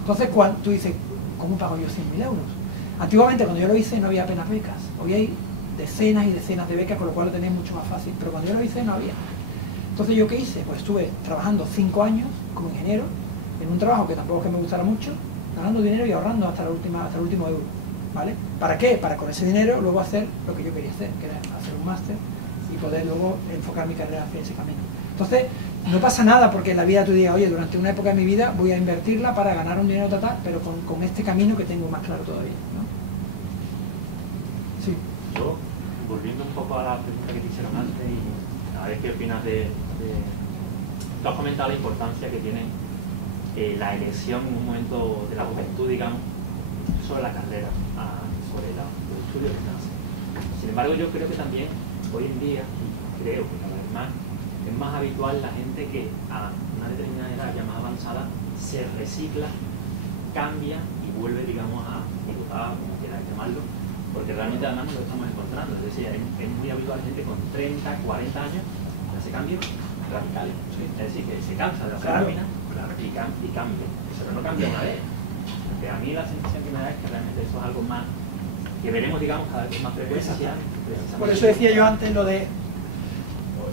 Entonces, tú dices, ¿cómo pago yo 100.000 euros? Antiguamente, cuando yo lo hice, no había apenas becas. Hoy hay decenas y decenas de becas, con lo cual lo tenía mucho más fácil. Pero cuando yo lo hice, no había. Entonces, ¿yo qué hice? Pues estuve trabajando 5 años como ingeniero, en un trabajo que tampoco es que me gustara mucho, ganando dinero y ahorrando hasta el último euro. ¿Vale? ¿Para qué? Para con ese dinero luego hacer lo que yo quería hacer, que era hacer un máster y poder luego enfocar mi carrera hacia ese camino. Entonces, no pasa nada porque en la vida tú digas, oye, durante una época de mi vida voy a invertirla para ganar un dinero total, pero con este camino que tengo más claro todavía, ¿no? Sí. Yo, volviendo un poco a la pregunta que te hicieron antes y a ver qué opinas de... Tú has comentado la importancia que tiene la elección en un momento de la juventud, digamos, sobre la carrera, sobre los estudios que están haciendo. Sin embargo, yo creo que también hoy en día, y creo que cada vez más, es más habitual la gente que a una determinada edad ya más avanzada se recicla, cambia y vuelve, digamos, a dibujar, como quieras llamarlo, porque realmente además no lo estamos encontrando. Es decir, es muy habitual gente con 30, 40 años que hace cambios radicales. Sí. Es decir, que se cansa de hacer láminas y cambia. Pero no cambia una vez. Porque a mí la sensación que me da es que realmente eso es algo más que veremos, digamos, cada vez más frecuencia. Por eso decía yo antes lo de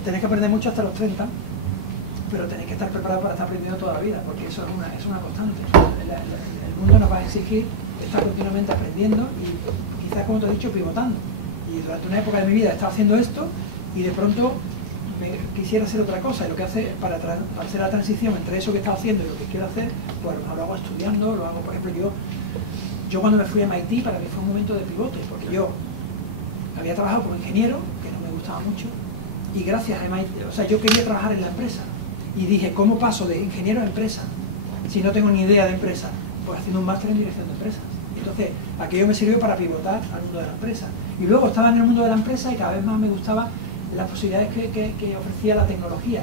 tenéis que aprender mucho hasta los 30, pero tenéis que estar preparados para estar aprendiendo toda la vida, porque eso es una constante. El mundo nos va a exigir estar continuamente aprendiendo y quizás, como te he dicho, pivotando. Y durante una época de mi vida he estado haciendo esto y de pronto quisiera hacer otra cosa, y lo que hace para hacer la transición entre eso que he estado haciendo y lo que quiero hacer, pues lo hago estudiando, lo hago, por ejemplo, yo cuando me fui a MIT, para mí fue un momento de pivote, porque yo había trabajado como ingeniero, que no me gustaba mucho, y gracias a MIT, o sea, yo quería trabajar en la empresa, y dije, ¿cómo paso de ingeniero a empresa si no tengo ni idea de empresa? Pues haciendo un máster en dirección de empresas. Entonces, aquello me sirvió para pivotar al mundo de la empresa. Y luego estaba en el mundo de la empresa y cada vez más me gustaba las posibilidades que ofrecía la tecnología.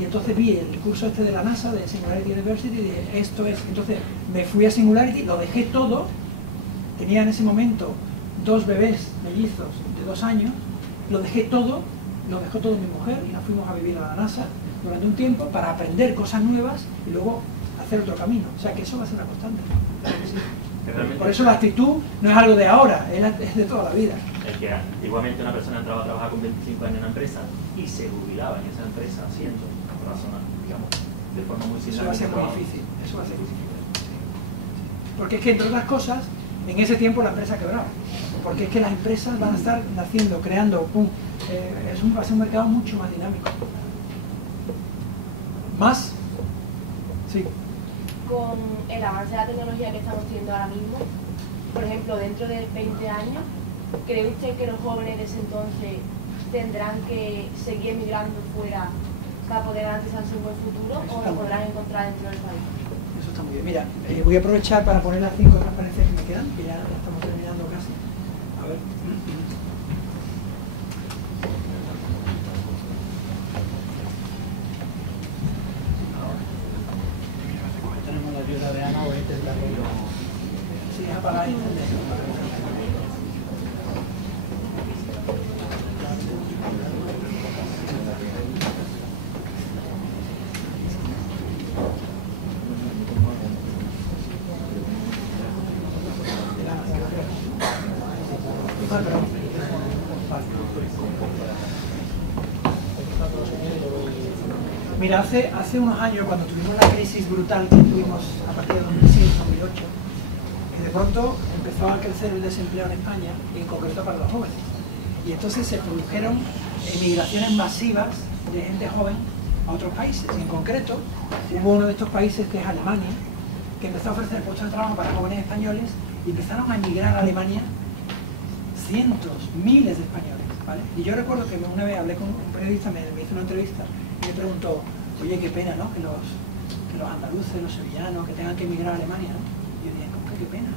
Y entonces vi el curso este de la NASA, de Singularity University, y dije, esto es. Entonces me fui a Singularity, lo dejé todo, tenía en ese momento 2 bebés mellizos de 2 años, lo dejé todo, lo dejó todo mi mujer y nos fuimos a vivir a la NASA durante un tiempo para aprender cosas nuevas y luego hacer otro camino. O sea que eso va a ser una constante. Claro que sí. Por eso la actitud no es algo de ahora, es de toda la vida. Es que igualmente una persona entraba a trabajar con 25 años en una empresa y se jubilaba en esa empresa haciendo razonar, digamos, de forma muy similar. Eso va a ser muy difícil, eso va a ser difícil. Porque es que, entre otras cosas, en ese tiempo la empresa quebraba. Porque es que las empresas van a estar naciendo, creando, va a ser un mercado mucho más dinámico. ¿Más? Sí. Con el avance de la tecnología que estamos teniendo ahora mismo, por ejemplo, dentro de 20 años, ¿cree usted que los jóvenes de ese entonces tendrán que seguir emigrando fuera para poder garantizarse un buen futuro o lo podrán encontrar dentro del país? Eso está muy bien. Mira, voy a aprovechar para poner las 5 transparencias que me quedan, que ya estamos terminando casi. A ver. Tenemos la ayuda de Ana o este es la que lo... Sí, es apagar internet. Mira, hace unos años, cuando tuvimos la crisis brutal que tuvimos a partir de 2007-2008, de pronto empezó a crecer el desempleo en España, en concreto para los jóvenes. Y entonces se produjeron emigraciones masivas de gente joven a otros países. Y en concreto, hubo uno de estos países, que es Alemania, que empezó a ofrecer puestos de trabajo para jóvenes españoles y empezaron a emigrar a Alemania cientos, miles de españoles, ¿vale? Y yo recuerdo que una vez hablé con un periodista, me hizo una entrevista y me preguntó, oye, qué pena, ¿no? Que los andaluces, los sevillanos, que tengan que emigrar a Alemania, ¿no? Y yo dije, ¿cómo que qué pena?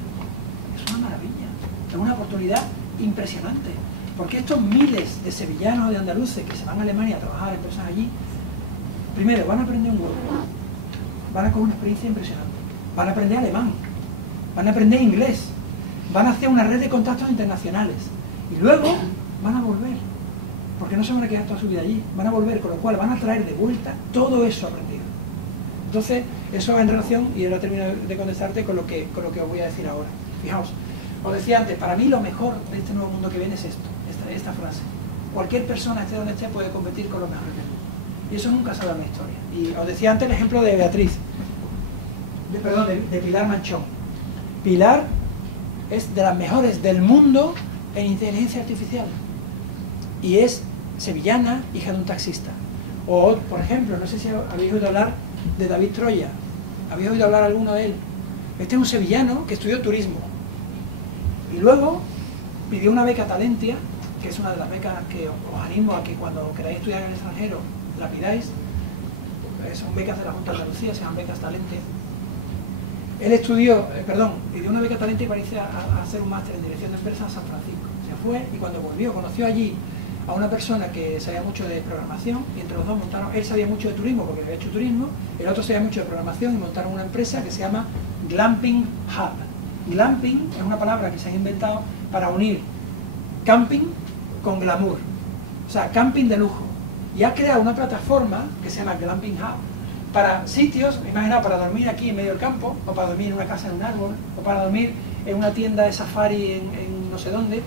Es una maravilla, es una oportunidad impresionante, porque estos miles de sevillanos o de andaluces que se van a Alemania a trabajar, empresas allí, primero van a aprender un idioma, van a coger una experiencia impresionante, van a aprender alemán, van a aprender inglés, van a hacer una red de contactos internacionales y luego van a volver, porque no se van a quedar toda su vida allí, van a volver, con lo cual van a traer de vuelta todo eso aprendido. Entonces, eso va en relación, y ahora termino de contestarte con lo que os voy a decir ahora. Fijaos, os decía antes, para mí lo mejor de este nuevo mundo que viene es esta frase. Cualquier persona, esté donde esté, puede competir con los mejores del mundo. Y eso nunca se ha dado en la historia. Y os decía antes el ejemplo de Beatriz, de Pilar Manchón. Pilar es de las mejores del mundo en inteligencia artificial. Y es sevillana, hija de un taxista. O, por ejemplo, no sé si habéis oído hablar de David Troya. ¿Habéis oído hablar alguno de él? Este es un sevillano que estudió turismo. Y luego pidió una beca Talentia, que es una de las becas que os animo a que cuando queráis estudiar en el extranjero la pidáis. Son becas de la Junta de Andalucía, se llaman becas Talentia. Él estudió, pidió una beca talento y para irse a hacer un máster en dirección de empresas a San Francisco. Se fue y cuando volvió conoció allí a una persona que sabía mucho de programación y entre los dos montaron, él sabía mucho de turismo porque había hecho turismo, el otro sabía mucho de programación y montaron una empresa que se llama Glamping Hub. Glamping es una palabra que se ha inventado para unir camping con glamour, o sea, camping de lujo. Y ha creado una plataforma que se llama Glamping Hub para sitios, imaginaos, para dormir aquí en medio del campo, o para dormir en una casa en un árbol, o para dormir en una tienda de safari en no sé dónde,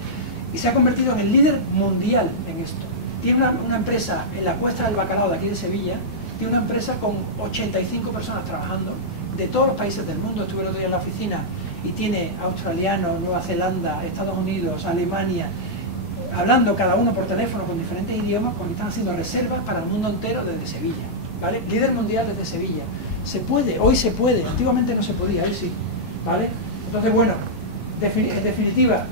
y se ha convertido en el líder mundial en esto. Tiene una empresa en la Cuesta del Bacalao de aquí de Sevilla, tiene una empresa con 85 personas trabajando de todos los países del mundo. Estuve el otro día en la oficina y tiene australianos, Nueva Zelanda, Estados Unidos, Alemania, hablando cada uno por teléfono con diferentes idiomas, porque están haciendo reservas para el mundo entero desde Sevilla, ¿vale? Líder mundial desde Sevilla. Se puede, hoy se puede, antiguamente no se podía, hoy sí, ¿vale? Entonces, bueno, en definitiva,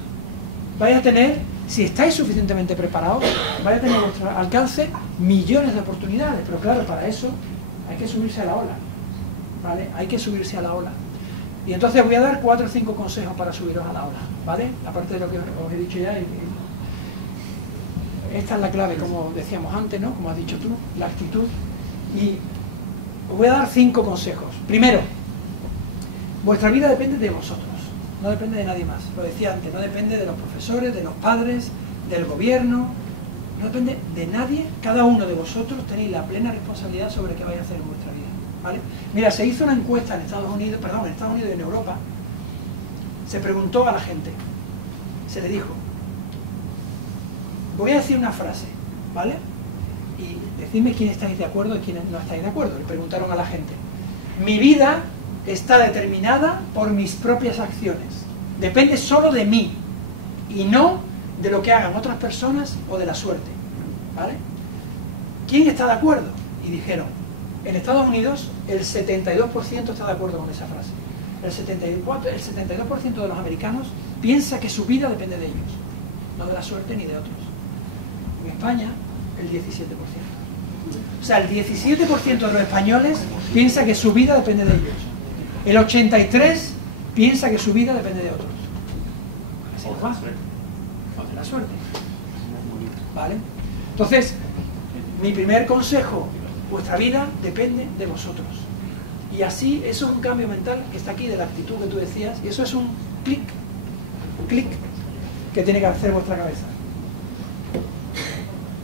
vais a tener, si estáis suficientemente preparados, vais a tener a vuestro alcance millones de oportunidades, pero claro, para eso hay que subirse a la ola, ¿vale? Hay que subirse a la ola. Y entonces voy a dar 4 o 5 consejos para subiros a la ola, ¿vale? Aparte de lo que os he dicho ya, esta es la clave, como decíamos antes, ¿no? Como has dicho tú, la actitud. Y os voy a dar 5 consejos. Primero, vuestra vida depende de vosotros, no depende de nadie más. Lo decía antes, no depende de los profesores, de los padres, del gobierno, no depende de nadie. Cada uno de vosotros tenéis la plena responsabilidad sobre qué vais a hacer en vuestra vida, ¿vale? Mira, se hizo una encuesta en Estados Unidos y en Europa. Se preguntó a la gente, se le dijo, voy a decir una frase, ¿vale? Y decidme quién estáis de acuerdo y quién no estáis de acuerdo. Le preguntaron a la gente. Mi vida está determinada por mis propias acciones. Depende solo de mí y no de lo que hagan otras personas o de la suerte, ¿vale? ¿Quién está de acuerdo? Y dijeron, en Estados Unidos el 72% está de acuerdo con esa frase. El 72% de los americanos piensa que su vida depende de ellos, no de la suerte ni de otros. En España, el 17%. O sea, el 17% de los españoles piensa que su vida depende de ellos. El 83% piensa que su vida depende de otros. Así no va. O de la suerte. ¿Vale? Entonces, mi primer consejo, vuestra vida depende de vosotros. Y así, eso es un cambio mental que está aquí de la actitud que tú decías, y eso es un clic que tiene que hacer vuestra cabeza.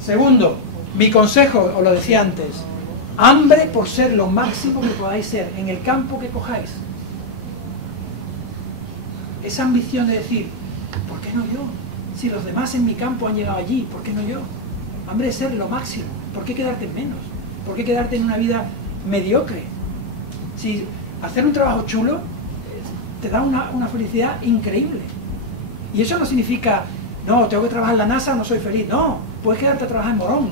Segundo, mi consejo, os lo decía antes, hambre por ser lo máximo que podáis ser en el campo que cojáis. Esa ambición de decir, ¿por qué no yo? Si los demás en mi campo han llegado allí, ¿por qué no yo? Hambre de ser lo máximo. ¿Por qué quedarte en menos? ¿Por qué quedarte en una vida mediocre? Si hacer un trabajo chulo te da una felicidad increíble. Y eso no significa, no, tengo que trabajar en la NASA, no soy feliz. No, puedes quedarte a trabajar en Morón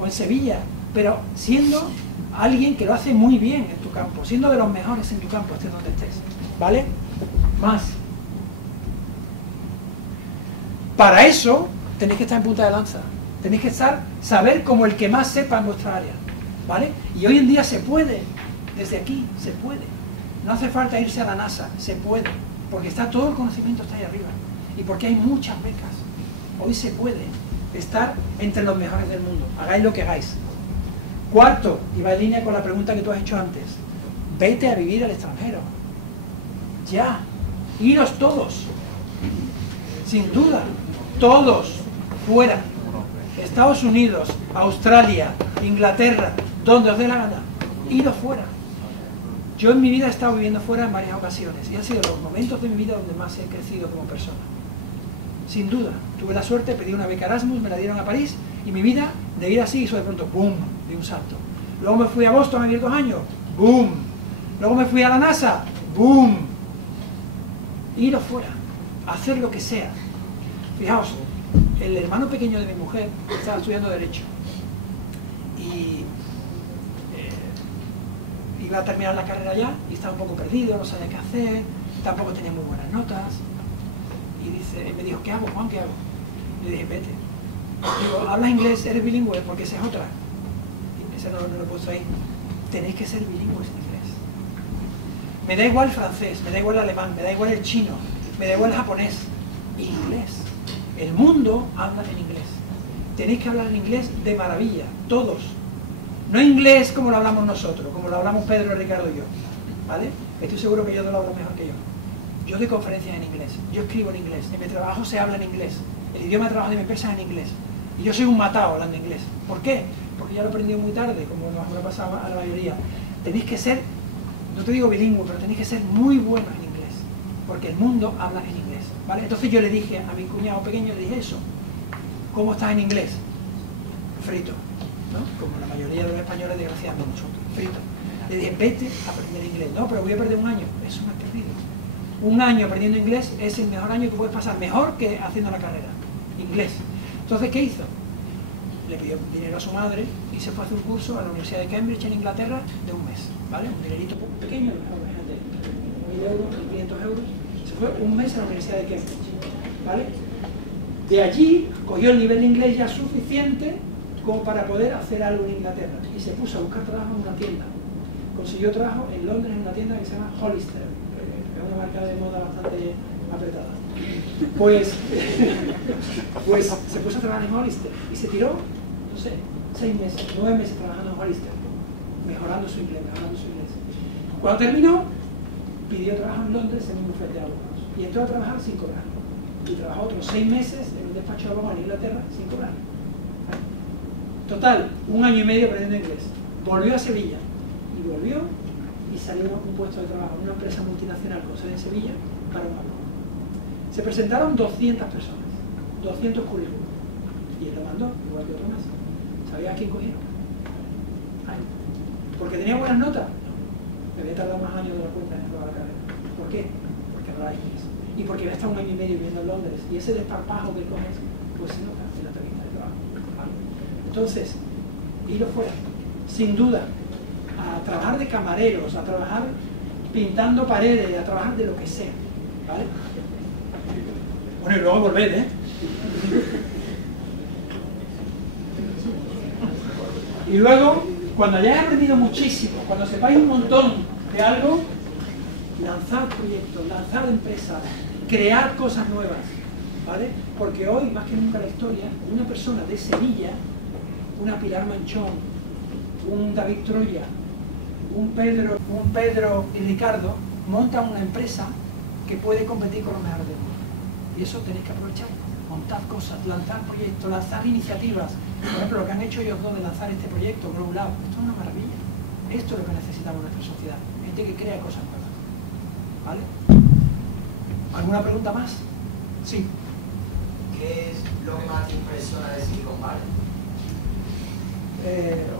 o en Sevilla, pero siendo alguien que lo hace muy bien en tu campo, siendo de los mejores en tu campo, estés donde estés, ¿vale? Más. Para eso tenéis que estar en punta de lanza, tenéis que saber como el que más sepa en vuestra área, ¿vale? Y hoy en día se puede, desde aquí se puede. No hace falta irse a la NASA, se puede, porque está todo el conocimiento está ahí arriba y porque hay muchas becas. Hoy se puede estar entre los mejores del mundo, hagáis lo que hagáis. Cuarto, y va en línea con la pregunta que tú has hecho antes, vete a vivir al extranjero. Ya, iros todos, sin duda, todos, fuera. Estados Unidos, Australia, Inglaterra, donde os dé la gana, iros fuera. Yo en mi vida he estado viviendo fuera en varias ocasiones y han sido los momentos de mi vida donde más he crecido como persona. Sin duda, tuve la suerte, pedí una beca Erasmus, me la dieron a París y mi vida de ir así hizo de pronto ¡boom! De un salto. Luego me fui a Boston a vivir 2 años, ¡boom! Luego me fui a la NASA, ¡boom! Iros fuera, hacer lo que sea. Fijaos, el hermano pequeño de mi mujer estaba estudiando Derecho y iba a terminar la carrera ya y estaba un poco perdido, no sabía qué hacer, tampoco tenía muy buenas notas. Y me dijo, ¿qué hago, Juan? ¿Qué hago? Y le dije, vete. Digo, ¿hablas inglés? ¿Eres bilingüe? Porque esa es otra. Y ese no lo he puesto ahí. Tenéis que ser bilingües en inglés. Me da igual el francés, me da igual el alemán, me da igual el chino, me da igual el japonés. Inglés. El mundo habla en inglés. Tenéis que hablar en inglés de maravilla, todos. No inglés como lo hablamos nosotros, como lo hablamos Pedro, Ricardo y yo. ¿Vale? Estoy seguro que ellos lo hablan mejor que yo. Yo doy conferencias en inglés, yo escribo en inglés, en mi trabajo se habla en inglés. El idioma de trabajo de mi empresa es en inglés. Y yo soy un matado hablando inglés. ¿Por qué? Porque ya lo he aprendido muy tarde, como nos ha pasado a la mayoría. Tenéis que ser, no te digo bilingüe, pero tenéis que ser muy buenos en inglés. Porque el mundo habla en inglés. ¿Vale? Entonces yo le dije a mi cuñado pequeño, le dije eso. ¿Cómo estás en inglés? Frito, ¿no? Como la mayoría de los españoles, desgraciadamente, nosotros. Frito. Le dije, vete a aprender inglés. No, pero voy a perder un año. Eso no es perdido. Un año aprendiendo inglés es el mejor año que puedes pasar, mejor que haciendo la carrera. Inglés. Entonces, ¿qué hizo? Le pidió dinero a su madre y se fue a hacer un curso a la Universidad de Cambridge en Inglaterra de un mes, ¿vale? Un dinerito pequeño, imagínate, 1.000 euros, 500 euros. Se fue un mes a la Universidad de Cambridge, ¿vale? De allí cogió el nivel de inglés ya suficiente como para poder hacer algo en Inglaterra y se puso a buscar trabajo en una tienda. Consiguió trabajo en Londres en una tienda que se llama Hollister, que es una marca de moda bastante apretada. Pues se puso a trabajar en Hollister y se tiró, no sé, 6 meses, 9 meses trabajando en Hollister, mejorando su inglés. Cuando terminó, pidió trabajo en Londres en un bufete de abogados y entró a trabajar sin cobrar. Y trabajó otros 6 meses en un despacho de abogados en Inglaterra sin cobrar. Total, 1 año y medio aprendiendo inglés. Volvió a Sevilla y volvió y salió un puesto de trabajo en una empresa multinacional con sede en Sevilla para un abogado. Se presentaron 200 personas, 200 currículums, y él lo mandó, igual que otro más. ¿Sabía a quién cogieron? Ay. ¿Porque tenía buenas notas? No. Me había tardado más años de la cuenta en aprobar la carrera. ¿Por qué? Porque hablaba inglés. Y porque había estado 1 año y medio viviendo en Londres, y ese desparpajo que coges, pues se nota en la entrevista de trabajo. ¿Vale? Entonces, irlo fuera, sin duda, a trabajar de camareros, a trabajar pintando paredes, a trabajar de lo que sea. ¿Vale? Bueno, y luego volver, ¿eh? Y luego, cuando hayáis aprendido muchísimo, cuando sepáis un montón de algo, lanzar proyectos, lanzar empresas, crear cosas nuevas, ¿vale? Porque hoy, más que nunca en la historia, una persona de Sevilla, una Pilar Manchón, un David Troya, un Pedro y Ricardo, montan una empresa que puede competir con los mejores del mundo. Y eso tenéis que aprovechar, montar cosas, lanzar proyectos, lanzar iniciativas. Por ejemplo, lo que han hecho ellos dos de lanzar este proyecto, Grow Lab, esto es una maravilla. Esto es lo que necesitamos en nuestra sociedad, gente que crea cosas nuevas. ¿Vale? ¿Alguna pregunta más? Sí. ¿Qué es lo que más te impresiona de Silicon Valley?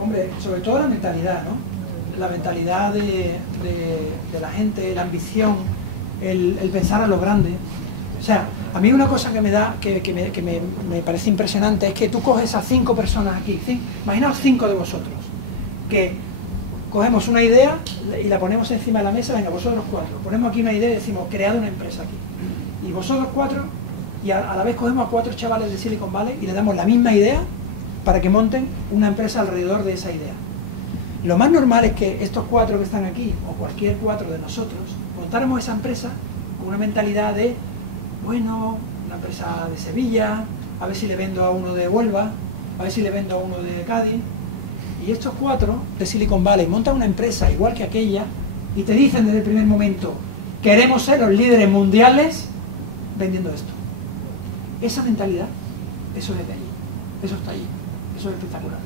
Hombre, sobre todo la mentalidad, ¿no? La mentalidad de la gente, la ambición, el pensar a lo grande. O sea, a mí una cosa que me da, que me parece impresionante es que tú coges a 5 personas aquí, imaginaos 5 de vosotros, que cogemos una idea y la ponemos encima de la mesa, venga, vosotros 4, ponemos aquí una idea y decimos, cread una empresa aquí. Y vosotros 4, y a la vez cogemos a 4 chavales de Silicon Valley y le damos la misma idea para que monten una empresa alrededor de esa idea. Lo más normal es que estos 4 que están aquí, o cualquier 4 de nosotros, montáramos esa empresa con una mentalidad de, bueno, una empresa de Sevilla, a ver si le vendo a uno de Huelva, a ver si le vendo a uno de Cádiz. Y estos 4 de Silicon Valley montan una empresa igual que aquella y te dicen desde el primer momento, queremos ser los líderes mundiales vendiendo esto. Esa mentalidad, eso es de allí, eso está allí, eso es espectacular.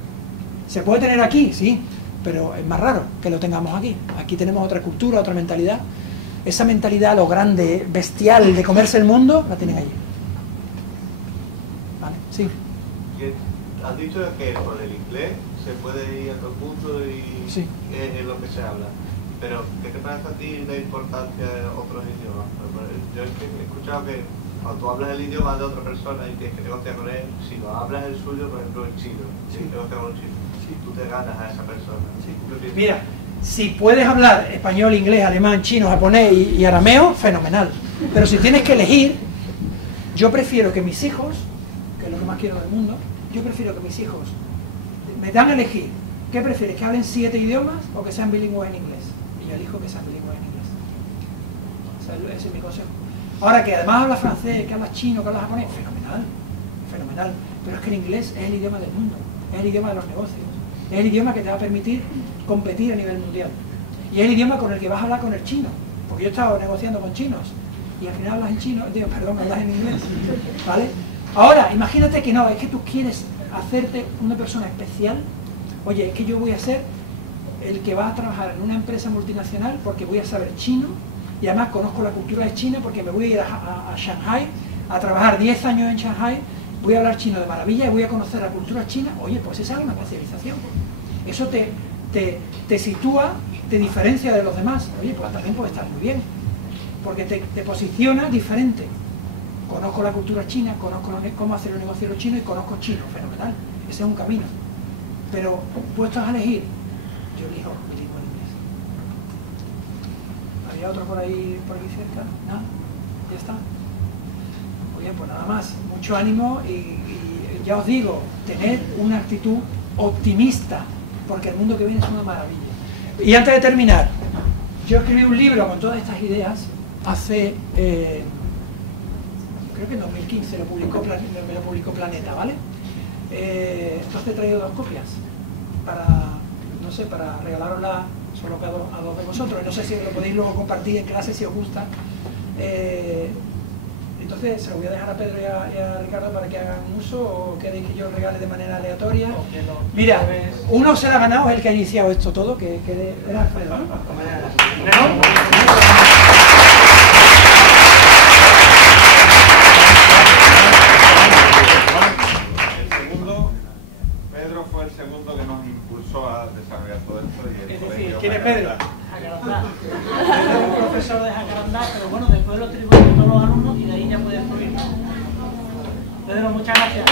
¿Se puede tener aquí? Sí, pero es más raro que lo tengamos aquí. Aquí tenemos otra cultura, otra mentalidad. Esa mentalidad, lo grande, bestial, de comerse el mundo, la tienen allí. ¿Vale? Sí. Has dicho que con el inglés se puede ir a todo el mundo y sí, es lo que se habla. Pero, ¿qué te parece a ti la importancia de otros idiomas? Yo he escuchado que cuando tú hablas el idioma de otra persona y tienes que negociar con él, si no hablas el suyo, por ejemplo el chino, si negocias con un chino, tú te ganas a esa persona. Sí. Mira, si puedes hablar español, inglés, alemán, chino, japonés y arameo, fenomenal. Pero si tienes que elegir, yo prefiero que mis hijos, que es lo que más quiero del mundo, yo prefiero que mis hijos me dan a elegir, ¿qué prefieres? ¿Que hablen 7 idiomas o que sean bilingües en inglés? Y yo elijo que sean bilingües en inglés. Ese es mi consejo. Ahora, que además hablas francés, que hablas chino, que hablas japonés, fenomenal, fenomenal. Pero es que el inglés es el idioma del mundo, es el idioma de los negocios, es el idioma que te va a permitir competir a nivel mundial. Y es el idioma con el que vas a hablar con el chino, porque yo he estado negociando con chinos y al final hablas en chino, hablas en inglés, ¿vale? Ahora, imagínate que no, es que tú quieres hacerte una persona especial. Oye, es que yo voy a ser el que va a trabajar en una empresa multinacional porque voy a saber chino y además conozco la cultura de China porque me voy a ir a Shanghai a trabajar 10 años en Shanghai, voy a hablar chino de maravilla y voy a conocer la cultura china. Oye, pues esa es una especialización. Eso te sitúa, te diferencia de los demás. Oye, pues también puede estar muy bien, porque te posiciona diferente. Conozco la cultura china, conozco cómo hacer el negocio chino y conozco chino, fenomenal. Ese es un camino. Pero puestos a elegir, yo elijo bilingüe en inglés. ¿Había otro por aquí cerca? ¿Nada? ¿Ya está? Muy bien, pues nada más. Mucho ánimo y ya os digo, tener una actitud optimista, porque el mundo que viene es una maravilla. Y antes de terminar, yo escribí un libro con todas estas ideas hace, creo que en 2015 me lo publicó Planeta, ¿vale? Entonces he traído 2 copias para, no sé, para regalarosla solo a dos de vosotros. No sé si lo podéis luego compartir en clase si os gusta. Entonces se lo voy a dejar a Pedro y a Ricardo para que hagan uso, o queréis que yo regale de manera aleatoria. Mira, uno se la ha ganado, es el que ha iniciado esto todo, que era Alfredo, ¿no? Pedro fue el segundo que nos impulsó a desarrollar todo esto. Es decir, ¿quién es Pedro? Jacarandá. Pedro es un profesor de Jacarandá, pero bueno, después lo tributan todos los alumnos y de ahí ya puede fluir. Pedro, muchas gracias.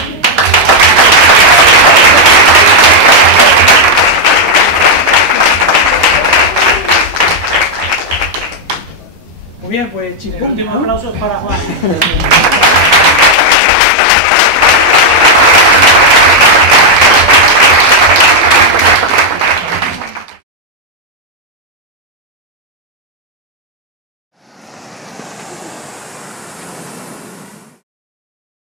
Muy bien, pues chicos. El último aplauso es para Juan.